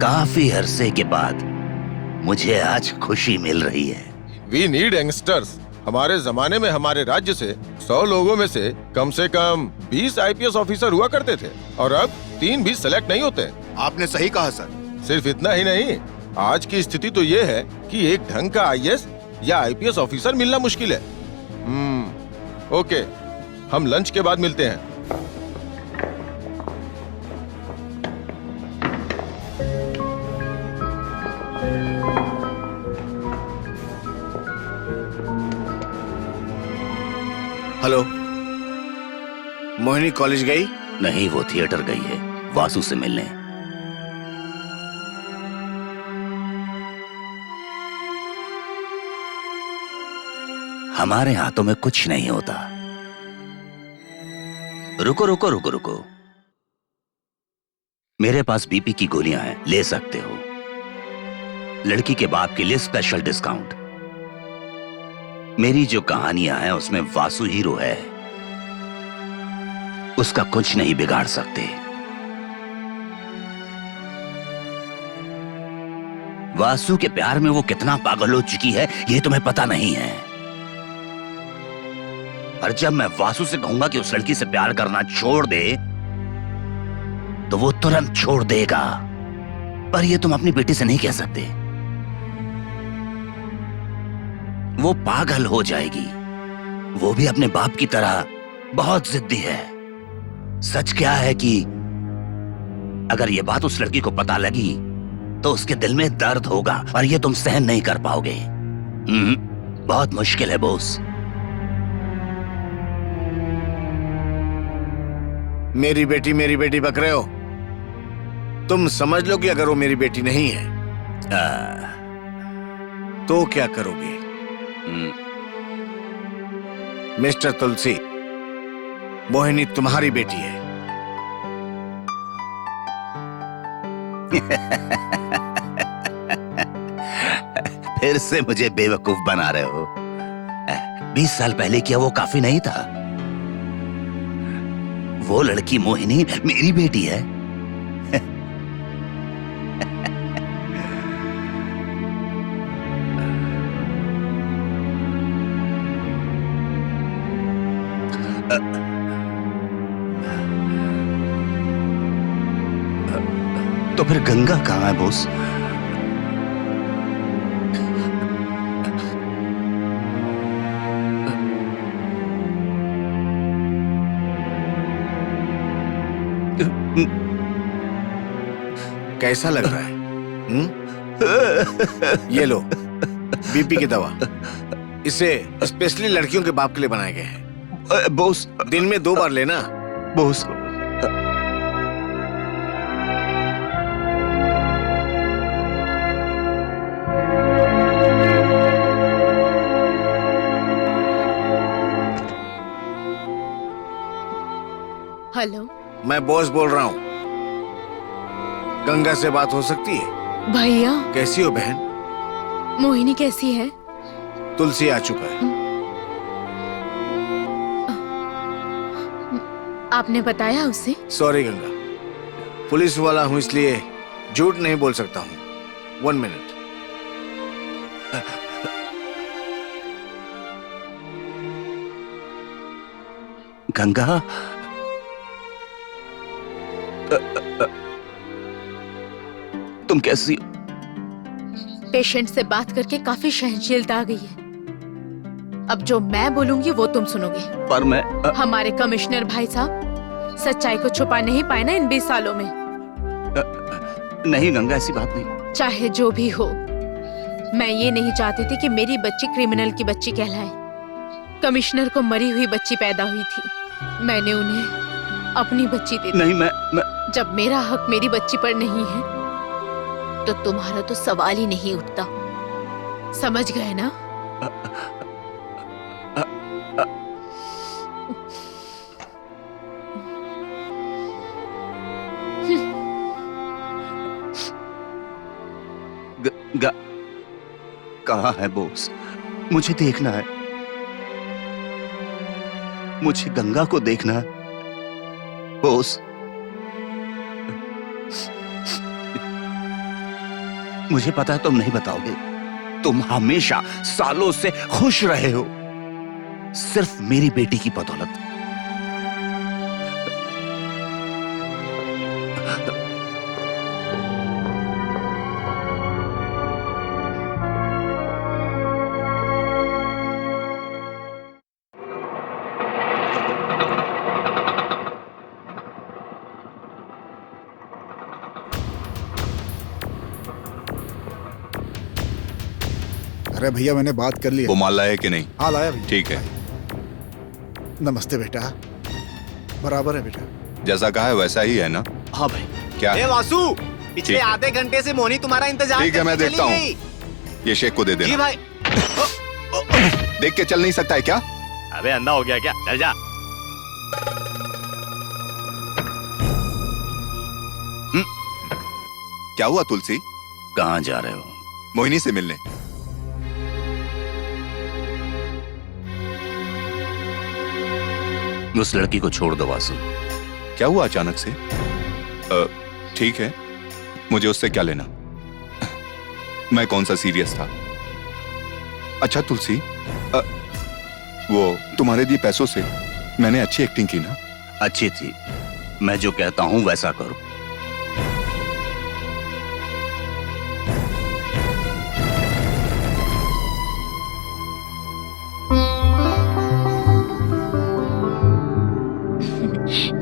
काफी अरसे के बाद मुझे आज खुशी मिल रही है। We need youngsters. हमारे जमाने में हमारे राज्य से 100 लोगों में से कम 20 आईपीएस ऑफिसर हुआ करते थे और अब 3 भी सेलेक्ट नहीं होते। आपने सही कहा सर। सिर्फ इतना ही नहीं, आज की स्थिति तो ये है कि एक ढंग का आईएएस या आईपीएस ऑफिसर मिलना मुश्किल है। ओके, हम लंच के बाद मिलते हैं। हेलो, मोहिनी कॉलेज गई? नहीं, वो थिएटर गई है वासु से मिलने। हमारे हाथों में कुछ नहीं होता। रुको रुको रुको रुको, मेरे पास बीपी की गोलियां हैं, ले सकते हो। लड़की के बाप के लिए स्पेशल डिस्काउंट। मेरी जो कहानियां हैं उसमें वासु हीरो है, उसका कुछ नहीं बिगाड़ सकते। वासु के प्यार में वो कितना पागल हो चुकी है ये तुम्हें पता नहीं है। और जब मैं वासु से कहूंगा कि उस लड़की से प्यार करना छोड़ दे तो वो तुरंत छोड़ देगा। पर ये तुम अपनी बेटी से नहीं कह सकते, वो पागल हो जाएगी। वो भी अपने बाप की तरह बहुत जिद्दी है। सच क्या है कि अगर ये बात उस लड़की को पता लगी तो उसके दिल में दर्द होगा और ये तुम सहन नहीं कर पाओगे। बहुत मुश्किल है बॉस। मेरी बेटी बक रहे हो? तुम समझ लो कि अगर वो मेरी बेटी नहीं है तो क्या करोगे? मिस्टर तुलसी, मोहिनी तुम्हारी बेटी है। फिर से मुझे बेवकूफ बना रहे हो। 20 साल पहले किया वो काफी नहीं था। वो लड़की मोहिनी मेरी बेटी है। तो फिर गंगा कहाँ है बॉस? कैसा लग रहा है? ये लो बीपी की दवा। इसे स्पेशली लड़कियों के बाप के लिए बनाए गए हैं। बॉस, दिन में 2 बार लेना। बॉस, हेलो, मैं बॉस बोल रहा हूँ। गंगा से बात हो सकती है? भैया। कैसी हो बहन? मोहिनी कैसी है? तुलसी आ चुका है। आपने बताया उसे? सॉरी गंगा, पुलिस वाला हूँ इसलिए झूठ नहीं बोल सकता हूँ। 1 मिनट। गंगा, तुम कैसी हो? पेशेंट से बात करके काफी सहनशीलता आ गई है। अब जो मैं बोलूंगी वो तुम सुनोगे। पर मैं हमारे कमिश्नर भाई साहब सच्चाई को छुपा नहीं पाए ना इन 20 सालों में। नहीं गंगा, ऐसी बात नहीं। चाहे जो भी हो, मैं ये नहीं चाहती थी कि मेरी बच्ची क्रिमिनल की बच्ची कहलाए। कमिश्नर को मरी हुई बच्ची पैदा हुई थी, मैंने उन्हें अपनी बच्ची दे दी। नहीं, मैं जब मेरा हक मेरी बच्ची पर नहीं है तो तुम्हारा तो सवाल ही नहीं उठता। समझ गए ना? कहाँ है बोस? मुझे देखना है, मुझे गंगा को देखना है बोस। मुझे पता है तुम नहीं बताओगे। तुम हमेशा सालों से खुश रहे हो, सिर्फ मेरी बेटी की बदौलत। अरे भैया मैंने बात कर ली है। वो माल लाया है कि नहीं? हाँ लाया भैया। ठीक है। नमस्ते बेटा। बराबर है बेटा। जैसा कहा है वैसा ही है ना? हाँ भाई। क्या? ए वासु, पिछले ठीक है। आधे घंटे से मोनी तुम्हारा इंतजार ठीक है, मैं करके देखता चली हूँ। गई। ये शेख को दे जी देना। भाई। देख के चल नहीं सकता है क्या? अबे अंधा हो गया क्या? चल जा। क्या हुआ तुलसी? कहाँ जा रहे हो? मोहिनी से मिलने। उस लड़की को छोड़ दो वासु। क्या हुआ अचानक से? ठीक है, मुझे उससे क्या लेना? मैं कौन सा सीरियस था? अच्छा तुलसी, वो तुम्हारे दिए पैसों से मैंने अच्छी एक्टिंग की ना? अच्छी थी। मैं जो कहता हूं वैसा करो।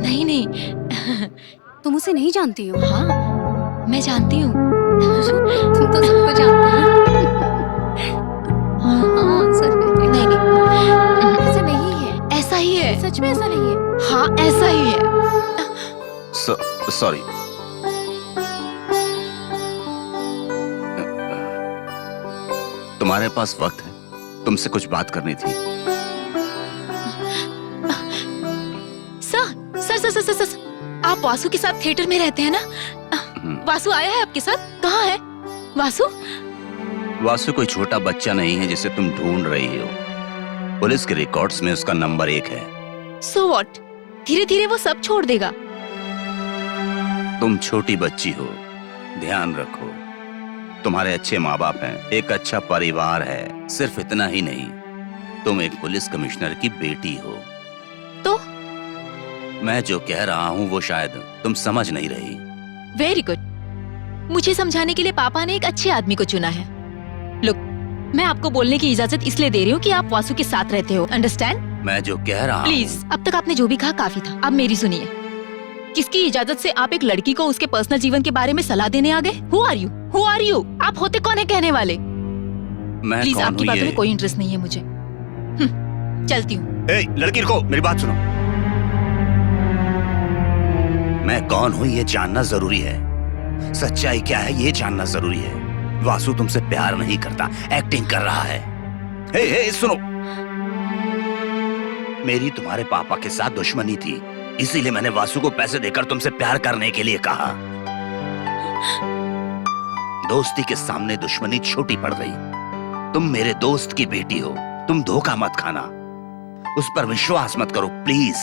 नहीं नहीं, तुम उसे नहीं जानती हो? हाँ मैं जानती हूँ। तुम तो सबको जानती हो। हाँ सच में। नहीं नहीं, ऐसा नहीं है। ऐसा ही है। सच में ऐसा नहीं है। हाँ ऐसा ही है। सॉरी। तुम्हारे पास वक्त है? तुमसे कुछ बात करनी थी। सर, आप वासु के साथ थिएटर में रहते हैं ना? वासु आया है आपके साथ? कहाँ है वासु? वासु कोई छोटा बच्चा नहीं है जिसे तुम ढूंढ रही हो। पुलिस के रिकॉर्ड्स में उसका नंबर 1 है। So what? धीरे धीरे वो सब छोड़ देगा। तुम छोटी बच्ची हो, ध्यान रखो। तुम्हारे अच्छे माँ बाप हैं, एक अच्छा परिवार है। सिर्फ इतना ही नहीं, तुम एक पुलिस कमिश्नर की बेटी हो। तो मैं जो कह रहा हूँ वो शायद तुम समझ नहीं रही। Very good. मुझे समझाने के लिए पापा ने एक अच्छे आदमी को चुना है। लुक, मैं आपको बोलने की इजाजत इसलिए दे रही हूँ कि आप वासु के साथ रहते हो। अंडरस्टैंड? मैं जो कह रहा हूँ। प्लीज, अब तक आपने जो भी कहा काफी था। अब मेरी सुनिए। किसकी इजाजत से आप एक लड़की को उसके पर्सनल जीवन के बारे में सलाह देने आ गए? Who are you? Who are you? आप होते कौन है कहने वाले? मैं प्लीज, कौन आपकी हूँ बातों ये? में कोई इंटरेस्ट नहीं है मुझे। चलती हूँ। ए, लड़की रुको, मेरी बात सुनो। मैं कौन हूँ ये जानना जरूरी है। सच्चाई क्या है ये जानना जरूरी है। वासु तुमसे प्यार नहीं करता, एक्टिंग कर रहा है। हे, सुनो, मेरी तुम्हारे पापा के साथ दुश्मनी थी, इसीलिए मैंने वासु को पैसे देकर तुमसे प्यार करने के लिए कहा। दोस्ती के सामने दुश्मनी छोटी पड़ गई। तुम मेरे दोस्त की बेटी हो, तुम धोखा मत खाना। उस पर विश्वास मत करो प्लीज।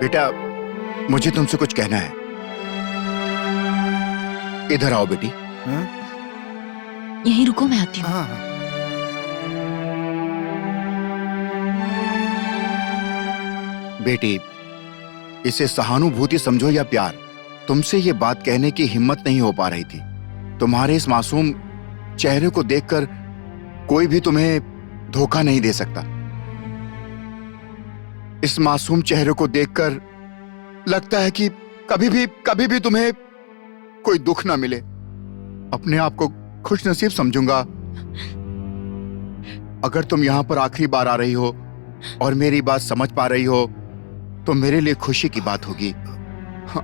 बेटा, मुझे तुमसे कुछ कहना है। इधर आओ बेटी। यहीं रुको, मैं आती हूँ। बेटी, इसे सहानुभूति समझो या प्यार, तुमसे ये बात कहने की हिम्मत नहीं हो पा रही थी। तुम्हारे इस मासूम चेहरे को देखकर कोई भी तुम्हें धोखा नहीं दे सकता। इस मासूम चेहरे को देखकर लगता है कि कभी भी तुम्हें कोई दुख ना मिले। अपने आप को खुश नसीब समझूंगा। अगर तुम यहाँ पर आखिरी बार आ रही हो और मेरी बात समझ पा रही हो तो मेरे लिए खुशी की बात होगी। हाँ।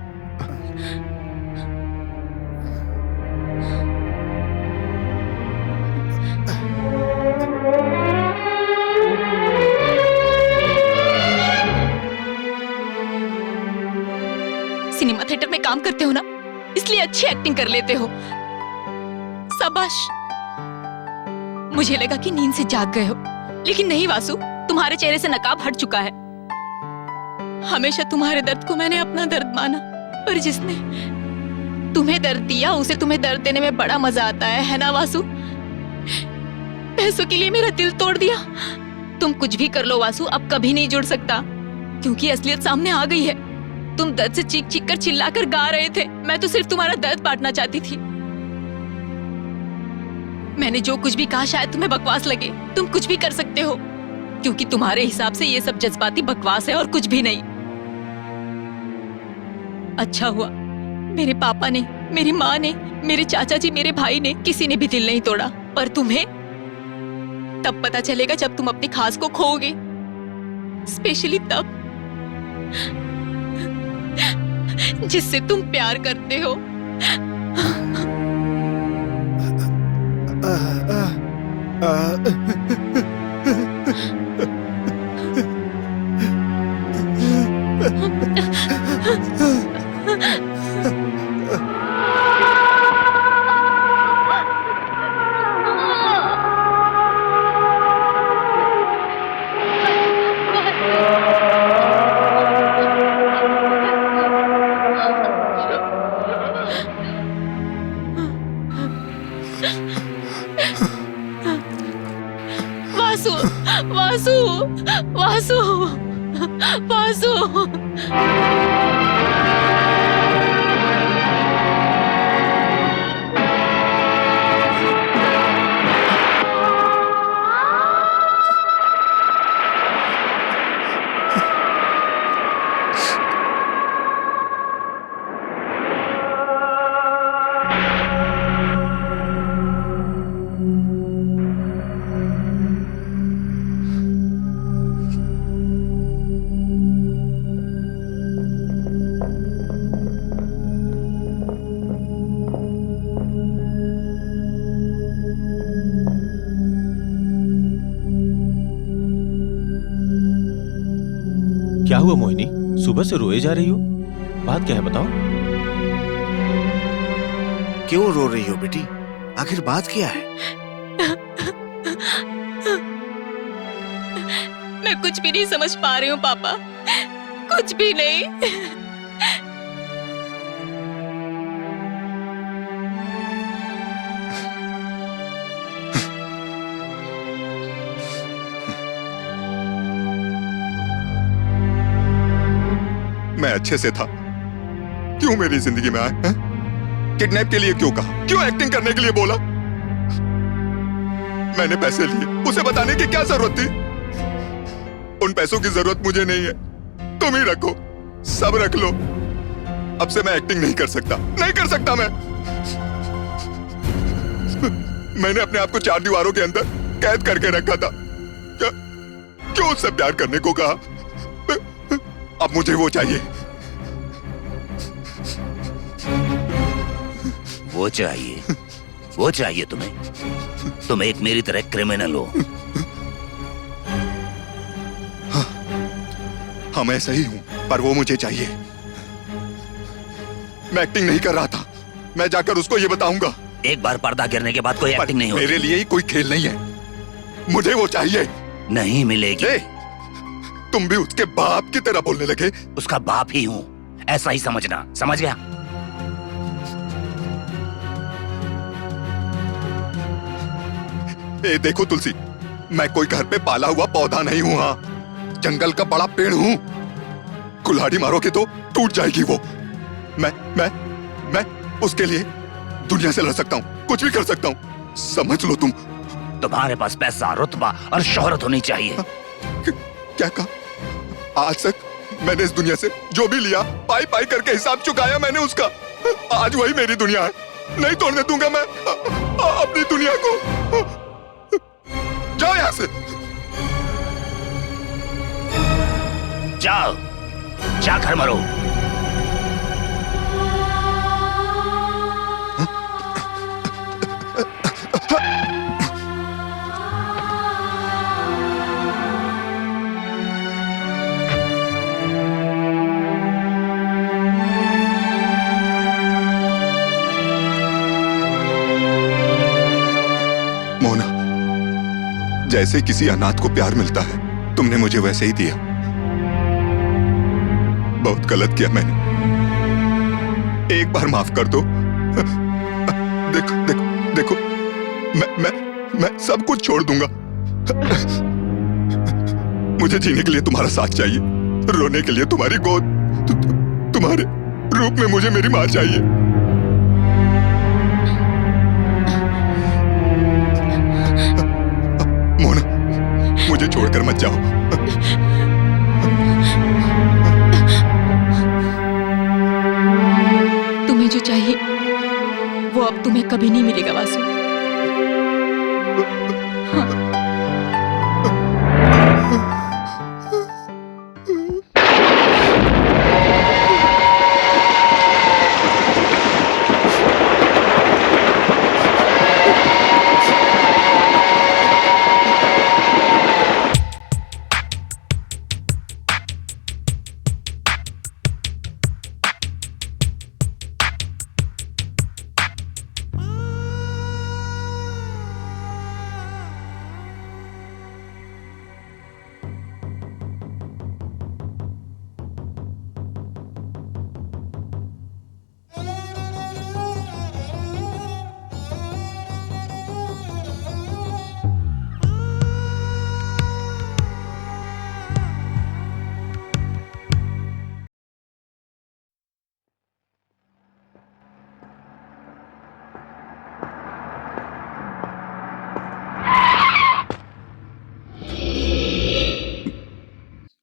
सिनेमा थिएटर में काम करते हो ना, इसलिए अच्छी एक्टिंग कर लेते हो। शाबाश। मुझे लगा कि नींद से जाग गए हो, लेकिन नहीं वासु, तुम्हारे चेहरे से नकाब हट चुका है। हमेशा तुम्हारे दर्द को मैंने अपना दर्द माना, पर जिसने तुम्हें दर्द दिया उसे तुम्हें दर्द देने में बड़ा मजा आता है ना वासु? पैसों के लिए मेरा दिल तोड़ दिया। तुम कुछ भी कर लो वासु, अब कभी नहीं जुड़ सकता, क्योंकि असलियत सामने आ गई है। तुम दर्द से चीख चीख कर चिल्लाकर गा रहे थे, मैं तो सिर्फ तुम्हारा दर्द बांटना चाहती थी। मैंने जो कुछ भी कहा शायद तुम्हें बकवास लगे। तुम कुछ भी कर सकते हो, क्योंकि तुम्हारे हिसाब से ये सब जज्बाती बकवास है और कुछ भी नहीं। अच्छा हुआ मेरे पापा ने, मेरी माँ ने, मेरे चाचा जी, मेरे भाई ने, किसी ने भी दिल नहीं तोड़ा। पर तुम्हें तब पता चलेगा जब तुम अपने खास को खोओगे, स्पेशली तब जिससे तुम प्यार करते हो। वासु, वासु, वासु, वासु। क्या हुआ मोहिनी, सुबह से रोए जा रही हो? बात क्या है बताओ। क्यों रो रही हो बेटी? आखिर बात क्या है? मैं कुछ भी नहीं समझ पा रही हूँ पापा, कुछ भी नहीं। मैं अच्छे से था, क्यों मेरी जिंदगी में आए हैं? किडनैप के लिए क्यों कहा? क्यों एक्टिंग करने के लिए बोला? मैंने पैसे लिए, उसे बताने की क्या जरूरत थी? उन पैसों की जरूरत मुझे नहीं है, तुम ही रखो, सब रख लो। अब से मैं एक्टिंग नहीं कर सकता, नहीं कर सकता मैं। मैंने अपने आप को 4 दीवारों के अंदर कैद करके रखा था। क्यों उससे प्यार करने को कहा? अब मुझे वो चाहिए। वो चाहिए, वो चाहिए तुम्हें? तुम एक मेरी तरह क्रिमिनल हो। हाँ, मैं सही हूं, पर वो मुझे चाहिए। मैं एक्टिंग नहीं कर रहा था, मैं जाकर उसको ये बताऊंगा। एक बार पर्दा गिरने के बाद कोई एक्टिंग नहीं होती। मेरे लिए ही कोई खेल नहीं है, मुझे वो चाहिए। नहीं मिलेगी। तुम भी उसके बाप की तरह बोलने लगे। उसका बाप ही हूं, ऐसा ही समझना, समझ गया? ए देखो तुलसी, मैं कोई घर पे पाला हुआ पौधा नहीं हूं। हाँ, जंगल का बड़ा पेड़ हूं। कुल्हाड़ी मारोगे तो टूट जाएगी वो। मैं उसके लिए दुनिया से लड़ सकता हूं, कुछ भी कर सकता हूं, समझ लो तुम। तुम्हारे पास पैसा, रुतबा और शोहरत होनी चाहिए। क्या कहा? आज तक मैंने इस दुनिया से जो भी लिया, पाई पाई करके हिसाब चुकाया मैंने उसका। आज वही मेरी दुनिया है, नहीं तोड़ने दूंगा मैं अपनी दुनिया को। जाओ यहाँ से। जाओ, जा घर मरो। मोना, जैसे किसी अनाथ को प्यार मिलता है, तुमने मुझे वैसे ही दिया। बहुत गलत किया मैंने, एक बार माफ कर दो। देखो देखो देखो, मैं सब कुछ छोड़ दूंगा। मुझे जीने के लिए तुम्हारा साथ चाहिए, रोने के लिए तुम्हारी गोद, तुम्हारे रूप में मुझे मेरी माँ चाहिए। मोना, मुझे छोड़कर मत जाओ। तुम्हें जो चाहिए वो अब तुम्हें कभी नहीं मिलेगा वासु।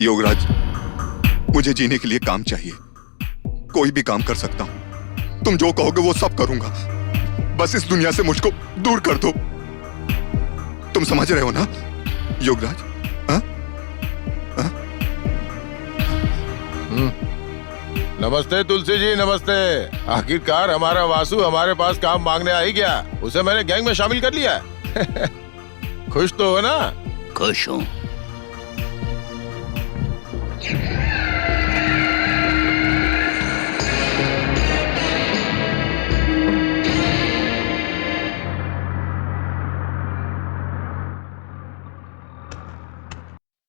योगराज, मुझे जीने के लिए काम चाहिए। कोई भी काम कर सकता हूं, तुम जो कहोगे वो सब करूंगा। बस इस दुनिया से मुझको दूर कर दो। तुम समझ रहे हो ना योगराज? हाँ? हाँ? नमस्ते तुलसी जी, नमस्ते। आखिरकार हमारा वासु हमारे पास काम मांगने आ ही गया। उसे मैंने गैंग में शामिल कर लिया। खुश तो हो ना? खुश हूँ।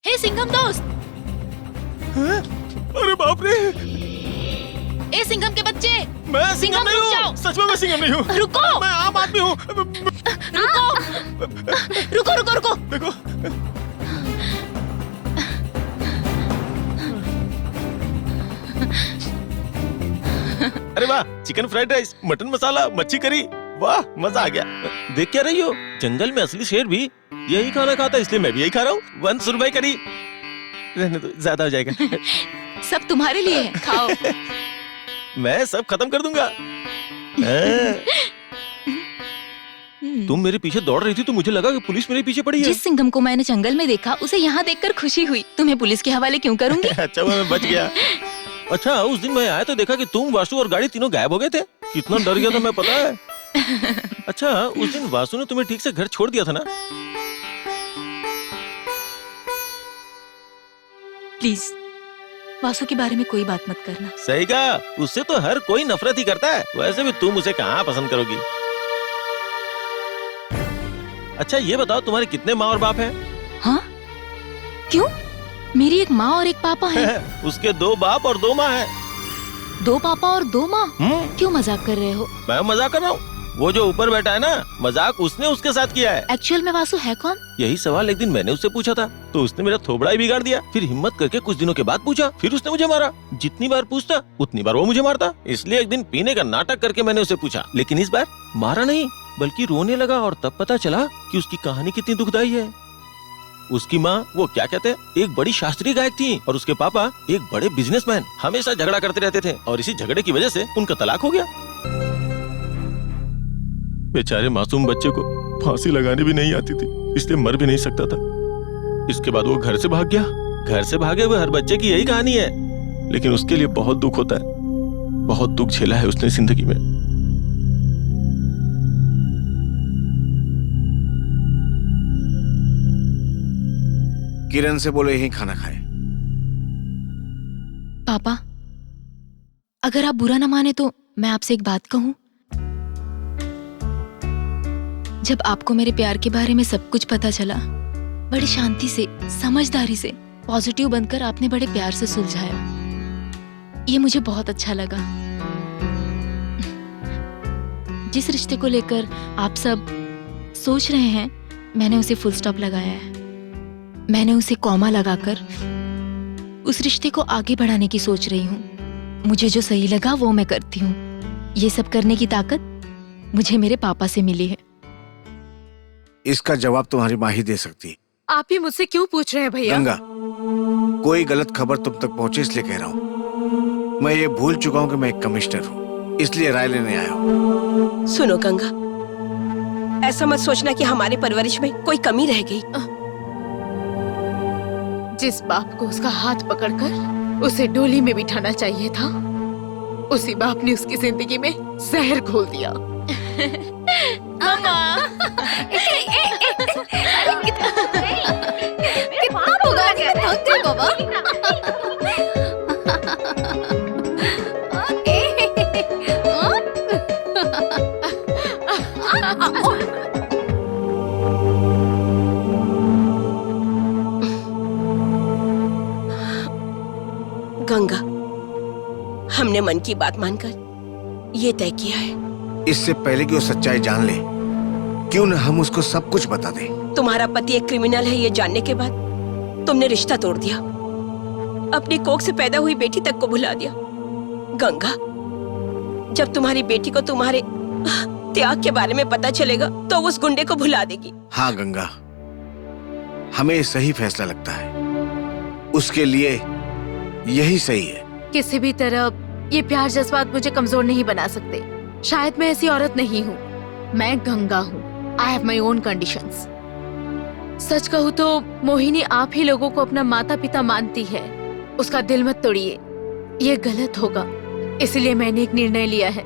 हे सिंघम दोस्त। अरे बाप रे, ए सिंघम के बच्चे, मैं सिंघम नहीं हूँ। सच में मैं सिंघम नहीं हूँ। रुको, मैं आम आदमी हूँ। रुको रुको रुको रुको। देखो, अरे वाह, चिकन फ्राइड राइस, मटन मसाला, मच्छी करी, वाह मजा आ गया। देख क्या रही हो, जंगल में असली शेर भी यही खाना खाता है, इसलिए मैं भी यही खा रहा हूँ। 1 सुरमई करी, रहने दो, ज्यादा हो जाएगा। सब तुम्हारे लिए है, खाओ। मैं सब खत्म कर दूंगा। तुम मेरे पीछे दौड़ रही थी तो मुझे लगा कि पुलिस मेरे पीछे पड़ी है। जिस सिंघम को मैंने जंगल में देखा उसे यहाँ देखकर खुशी हुई। तुम्हें पुलिस के हवाले क्यों करूंगी? अच्छा मैं बच गया। अच्छा उस दिन मैं आया तो देखा कि तुम, वासु और गाड़ी तीनों गायब हो गए थे। कितना डर गया था मैं, पता है? अच्छा उस दिन वासु ने तुम्हें ठीक से घर छोड़ दिया था ना? प्लीज वासु के बारे में कोई बात मत करना। सही कहा, उससे तो हर कोई नफरत ही करता है। वैसे भी तुम उसे कहाँ पसंद करोगी? अच्छा ये बताओ, तुम्हारे कितने माँ और बाप हैं? हाँ? क्यों? मेरी एक माँ और एक पापा हैं। उसके 2 बाप और 2 माँ हैं। 2 पापा और 2 माँ? क्यों मजाक कर रहे हो? मैं मजाक कर रहा हूँ। वो जो ऊपर बैठा है ना, मजाक उसने उसके साथ किया है। एक्चुअल में वासु है कौन? यही सवाल एक दिन मैंने उससे पूछा था, तो उसने मेरा थोबड़ा ही बिगाड़ दिया। फिर हिम्मत करके कुछ दिनों के बाद पूछा, फिर उसने मुझे मारा। जितनी बार पूछता उतनी बार वो मुझे मारता। इसलिए एक दिन पीने का नाटक करके मैंने उसे पूछा, लेकिन इस बार मारा नहीं बल्कि रोने लगा। और तब पता चला कि उसकी कहानी कितनी दुखदाई है। उसकी माँ, वो क्या कहते हैं, एक बड़ी शास्त्रीय गायक थी, और उसके पापा एक बड़े बिजनेसमैन। हमेशा झगड़ा करते रहते थे और इसी झगड़े की वजह से उनका तलाक हो गया। बेचारे मासूम बच्चे को फांसी लगाने भी नहीं आती थी, इसलिए मर भी नहीं सकता था। इसके बाद वो घर से भाग गया। घर से भागे हुए हर बच्चे की यही कहानी है, लेकिन उसके लिए बहुत दुख होता है। बहुत दुख झेला है उसने जिंदगी में। किरण से बोले यही खाना खाए। पापा, अगर आप बुरा ना माने तो मैं आपसे एक बात कहूं। जब आपको मेरे प्यार के बारे में सब कुछ पता चला, बड़ी शांति से, समझदारी से, पॉजिटिव बनकर आपने बड़े प्यार से सुलझाया। ये मुझे बहुत अच्छा लगा। जिस रिश्ते को लेकर आप सब सोच रहे हैं, मैंने उसे फुल स्टॉप लगाया है। मैंने उसे कॉमा लगाकर उस रिश्ते को आगे बढ़ाने की सोच रही हूँ। मुझे जो सही लगा वो मैं करती हूँ। ये सब करने की ताकत मुझे मेरे पापा से मिली है। इसका जवाब तुम्हारी माँ ही दे सकती है। आप ही मुझसे क्यों पूछ रहे हैं भैया? गंगा, कोई गलत खबर तुम तक पहुंचे इसलिए कह रहा हूँ। मैं ये भूल चुका हूँ कि मैं एक कमिश्नर हूँ, इसलिए राय लेने आया हूँ। सुनो गंगा, ऐसा मत सोचना कि हमारे परवरिश में कोई कमी रह गई। जिस बाप को उसका हाथ पकड़कर उसे डोली में बिठाना चाहिए था, उसी बाप ने उसकी जिंदगी में जहर घोल दिया। गंगा, हमने मन की बात मानकर ये तय किया है। इससे पहले कि वो सच्चाई जान ले, क्यों न हम उसको सब कुछ बता दें। तुम्हारा पति एक क्रिमिनल है ये जानने के बाद तुमने रिश्ता तोड़ दिया, अपनी कोख से पैदा हुई बेटी तक को भुला दिया। गंगा, जब तुम्हारी बेटी को तुम्हारे त्याग के बारे में पता चलेगा तो उस गुंडे को भुला देगी। हाँ गंगा, हमें सही फैसला लगता है, उसके लिए यही सही है। किसी भी तरह ये प्यार जज्बात मुझे कमजोर नहीं बना सकते। शायद मैं ऐसी औरत नहीं हूँ, मैं गंगा हूँ। I have my own conditions. सच कहूँ तो मोहिनी आप ही लोगों को अपना माता पिता मानती है। उसका दिल मत तोड़िए, ये गलत होगा। इसलिए मैंने एक निर्णय लिया है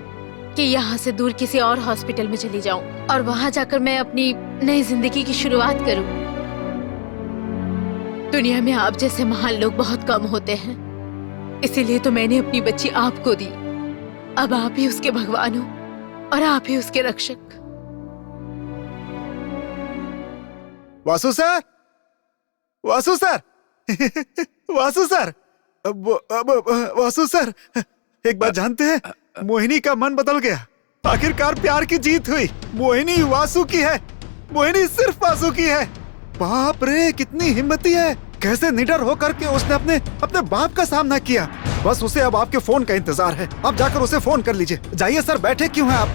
कि यहाँ से दूर किसी और हॉस्पिटल में चली जाऊँ और वहाँ जाकर मैं अपनी नई जिंदगी की शुरुआत करूँ। दुनिया में आप जैसे महान लोग बहुत कम होते हैं, इसीलिए तो मैंने अपनी बच्ची आपको दी। अब आप ही उसके भगवान हो और आप ही उसके रक्षक। Vasu sir, Vasu sir, Vasu sir, Vasu sir, एक बात जानते हैं, मोहिनी का मन बदल गया। आखिरकार प्यार की जीत हुई। मोहिनी वासु की है, मोहिनी सिर्फ वासु की है। बाप रे, कितनी हिम्मती है, कैसे निडर होकर के उसने अपने बाप का सामना किया। बस उसे अब आपके फोन का इंतजार है, आप जाकर उसे फोन कर लीजिए। जाइए सर, बैठे क्यों हैं आप?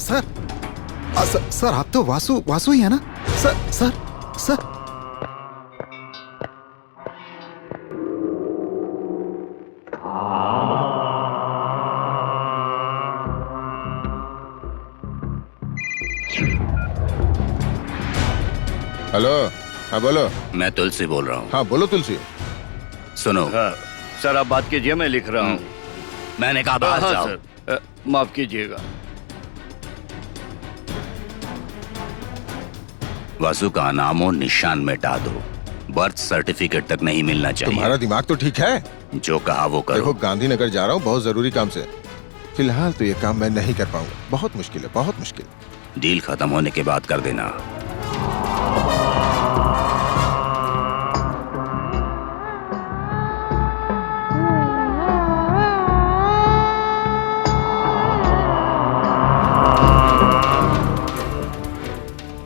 सर आप तो वासु ही है ना? सर हेलो, हाँ बोलो। मैं तुलसी बोल रहा हूँ। हाँ बोलो तुलसी। सुनो। हाँ, सर आप बात कीजिए, मैं लिख रहा हूँ। मैंने कहा बाहर जाओ। सर, माफ कीजिएगा। वासु का नाम और निशान मिटा दो, बर्थ सर्टिफिकेट तक नहीं मिलना चाहिए। तुम्हारा दिमाग तो ठीक है। जो कहा वो करो। देखो, गांधीनगर जा रहा हूँ बहुत जरूरी काम से। फिलहाल तो ये काम मैं नहीं कर पाऊंगा, बहुत मुश्किल है, बहुत मुश्किल। डील खत्म होने के बाद कर देना।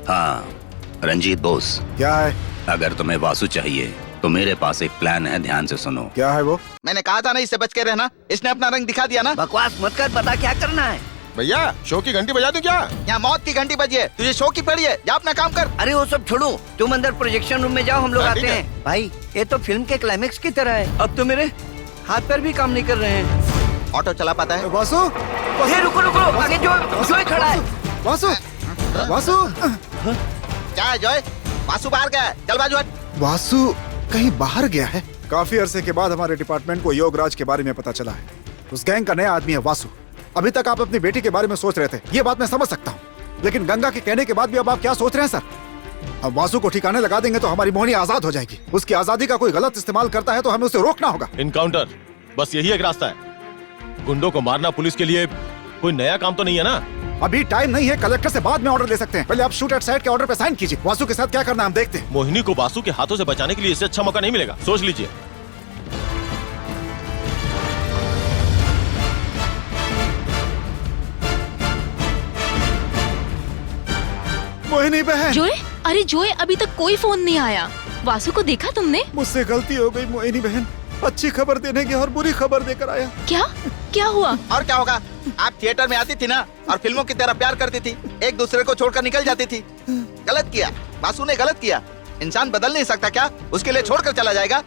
हाँ रंजीत बोस। क्या है? अगर तुम्हें वासु चाहिए तो मेरे पास एक प्लान है, ध्यान से सुनो। क्या है वो? मैंने कहा था ना इससे बच के रहना, इसने अपना रंग दिखा दिया ना। बकवास मत कर, पता क्या करना है। भैया शो की घंटी बजा दूं क्या? यहाँ मौत की घंटी बजी है, तुझे शो की पड़ी है, जा अपना काम कर। अरे वो सब छोड़ो, तुम अंदर प्रोजेक्शन रूम में जाओ, हम लोग हाँ, आते ठीक है। हैं। भाई ये तो फिल्म के क्लाइमेक्स की तरह है, अब तो मेरे हाथ पैर भी काम नहीं कर रहे हैं। ऑटो चला पाता है? वासु, रुको रुको, आगे जो खड़ा है। वासु वासु क्या है जॉय? वासु बाहर गया है, चल बाजू हट। वासु कहीं बाहर गया है। काफी अरसे के बाद हमारे डिपार्टमेंट को योगराज के बारे में पता चला है। उस गैंग का नया आदमी है वासु। अभी तक आप अपनी बेटी के बारे में सोच रहे थे, ये बात मैं समझ सकता हूँ, लेकिन गंगा के कहने के बाद भी अब आप क्या सोच रहे हैं सर? अब वासु को ठिकाने लगा देंगे तो हमारी मोहिनी आजाद हो जाएगी। उसकी आजादी का कोई गलत इस्तेमाल करता है तो हमें उसे रोकना होगा। इनकाउंटर, बस यही एक रास्ता है। गुंडों को मारना पुलिस के लिए कोई नया काम तो नहीं है ना? अभी टाइम नहीं है, कलेक्टर से बाद में ऑर्डर ले सकते हैं। पहले आप शूट एट साइट के ऑर्डर पे साइन कीजिए। वासु के साथ क्या करना हम देखते हैं। मोहिनी को वासु के हाथों से बचाने के लिए इससे अच्छा मौका नहीं मिलेगा, सोच लीजिए। मोहिनी बहन। जोए, अरे जोए, अभी तक कोई फोन नहीं आया। वासु को देखा तुमने? मुझसे गलती हो गई मोहिनी बहन। अच्छी खबर देने की और बुरी खबर देकर आया। क्या क्या हुआ? और क्या होगा? आप थिएटर में आती थी ना और फिल्मों की तरह प्यार करती थी, एक दूसरे को छोड़कर निकल जाती थी। गलत किया, वासु ने गलत किया। इंसान बदल नहीं सकता क्या? उसके लिए छोड़कर चला जाएगा?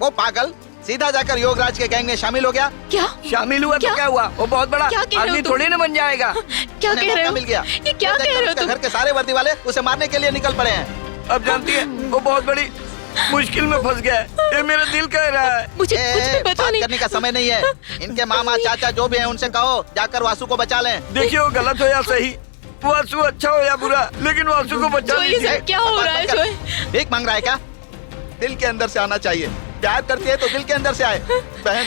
वो पागल सीधा जाकर योगराज के गैंग में शामिल हो गया। क्या शामिल हुआ? तो क्या हुआ? वो बहुत बड़ा आदमी थोड़ी ना बन जाएगा। क्या कह रहे हो? मिल गया। ये क्या कह रहे हो तुम? घर के सारे वर्दी वाले उसे मारने के लिए निकल पड़े हैं। अब जानती है वो बहुत बड़ी मुश्किल में फंस गया है। ये मेरा दिल कह रहा है। मुझे कुछ भी पता नहीं। करने का समय नहीं है। इनके मामा चाचा जो भी हैं उनसे कहो जाकर वासु को बचा लें। देखिए वो गलत हो या सही, वासु अच्छा हो या बुरा, लेकिन वासु को बचा लीजिए। क्या हो रहा है जोए? भीख मांग रहा है क्या? दिल के अंदर से आना चाहिए। प्यार करती है तो दिल के अंदर से आए। बहन,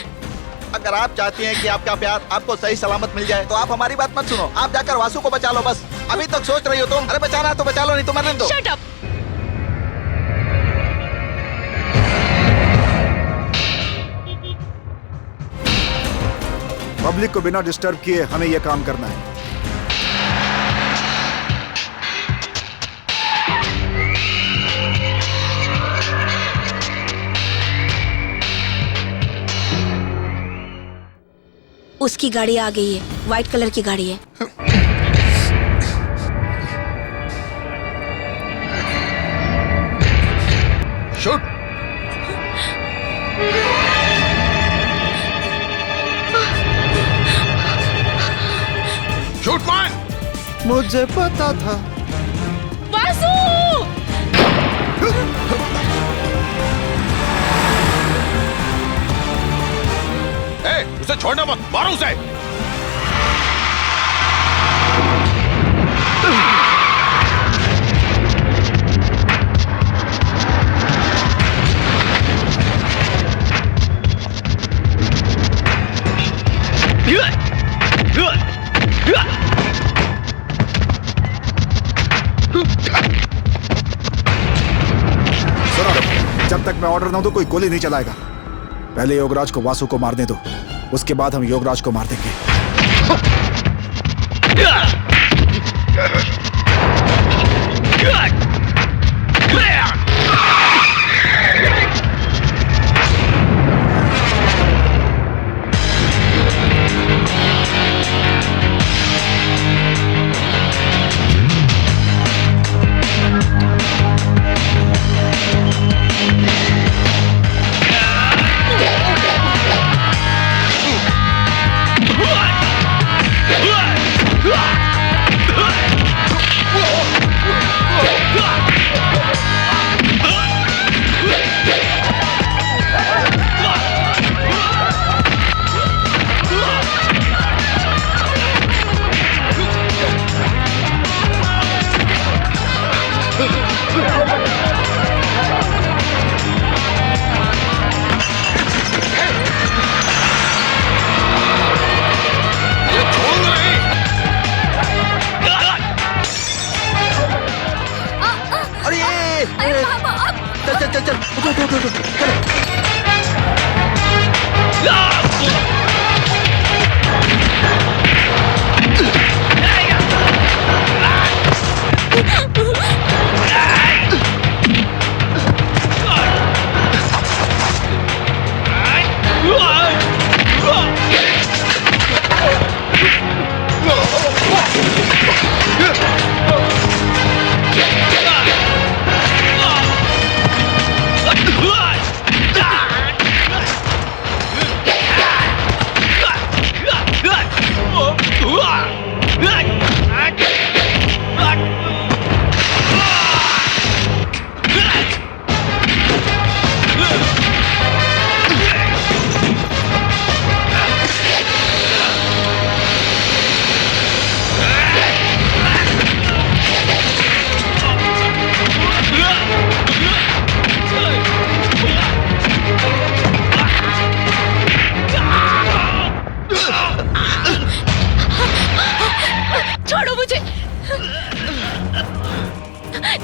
अगर आप चाहती हैं कि आपका प्यार आपको सही सलामत मिल जाए तो आप हमारी बात मत सुनो। आप जाकर वासु को बचा लो बस। अभी तक सोच रही हो तुम। अरे बचाना तो बचा लो, नहीं तो मरने दो। Shut up! पब्लिक को बिना डिस्टर्ब किए हमें यह काम करना है। उसकी गाड़ी आ गई है, व्हाइट कलर की गाड़ी है। शूट। शूट मार। मुझे पता था। वासु! उसे छोड़ना मत, मारो उसे। सुनो, जब तक मैं ऑर्डर ना दूं कोई गोली नहीं चलाएगा। पहले योगराज को वासु को मारने दो, उसके बाद हम योगराज को मार देंगे।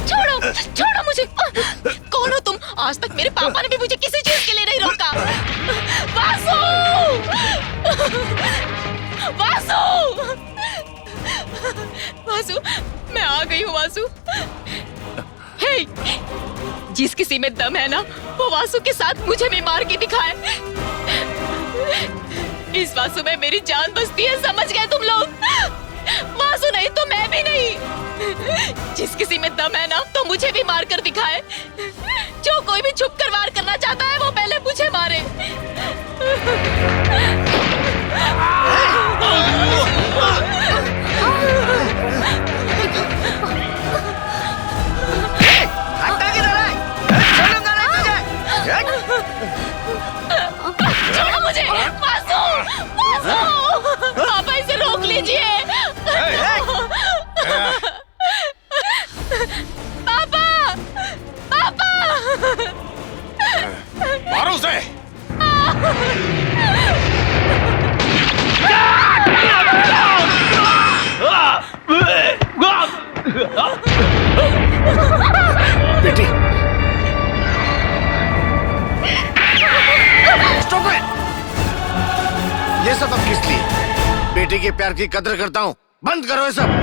छोड़ो छोड़ो मुझे। कौन हो तुम? आज तक मेरे पापा ने भी मुझे किसी चीज के लिए नहीं रोका। वासु! वासु! वासु, मैं आ गई हूँ वासु। हे, जिस किसी में दम है ना, वो वासु के साथ मुझे भी मार के दिखाए। इस वासु में मेरी जान बसती है, समझ गए तुम लोग? वासु नहीं तो मैं भी नहीं। जिस किसी में दम है ना, तो मुझे भी मार कर दिखाए। जो कोई भी छुप कर वार करना चाहता है, वो पहले मुझे मारे। छोड़ो मुझे, वासु! वासु! पापा इसे रोक लीजिए। पापा! पापा! मारो उसे! बेटी, स्टॉप इट! ये सब अब किस लिए? बेटी के प्यार की कदर करता हूँ, बंद करो ये सब।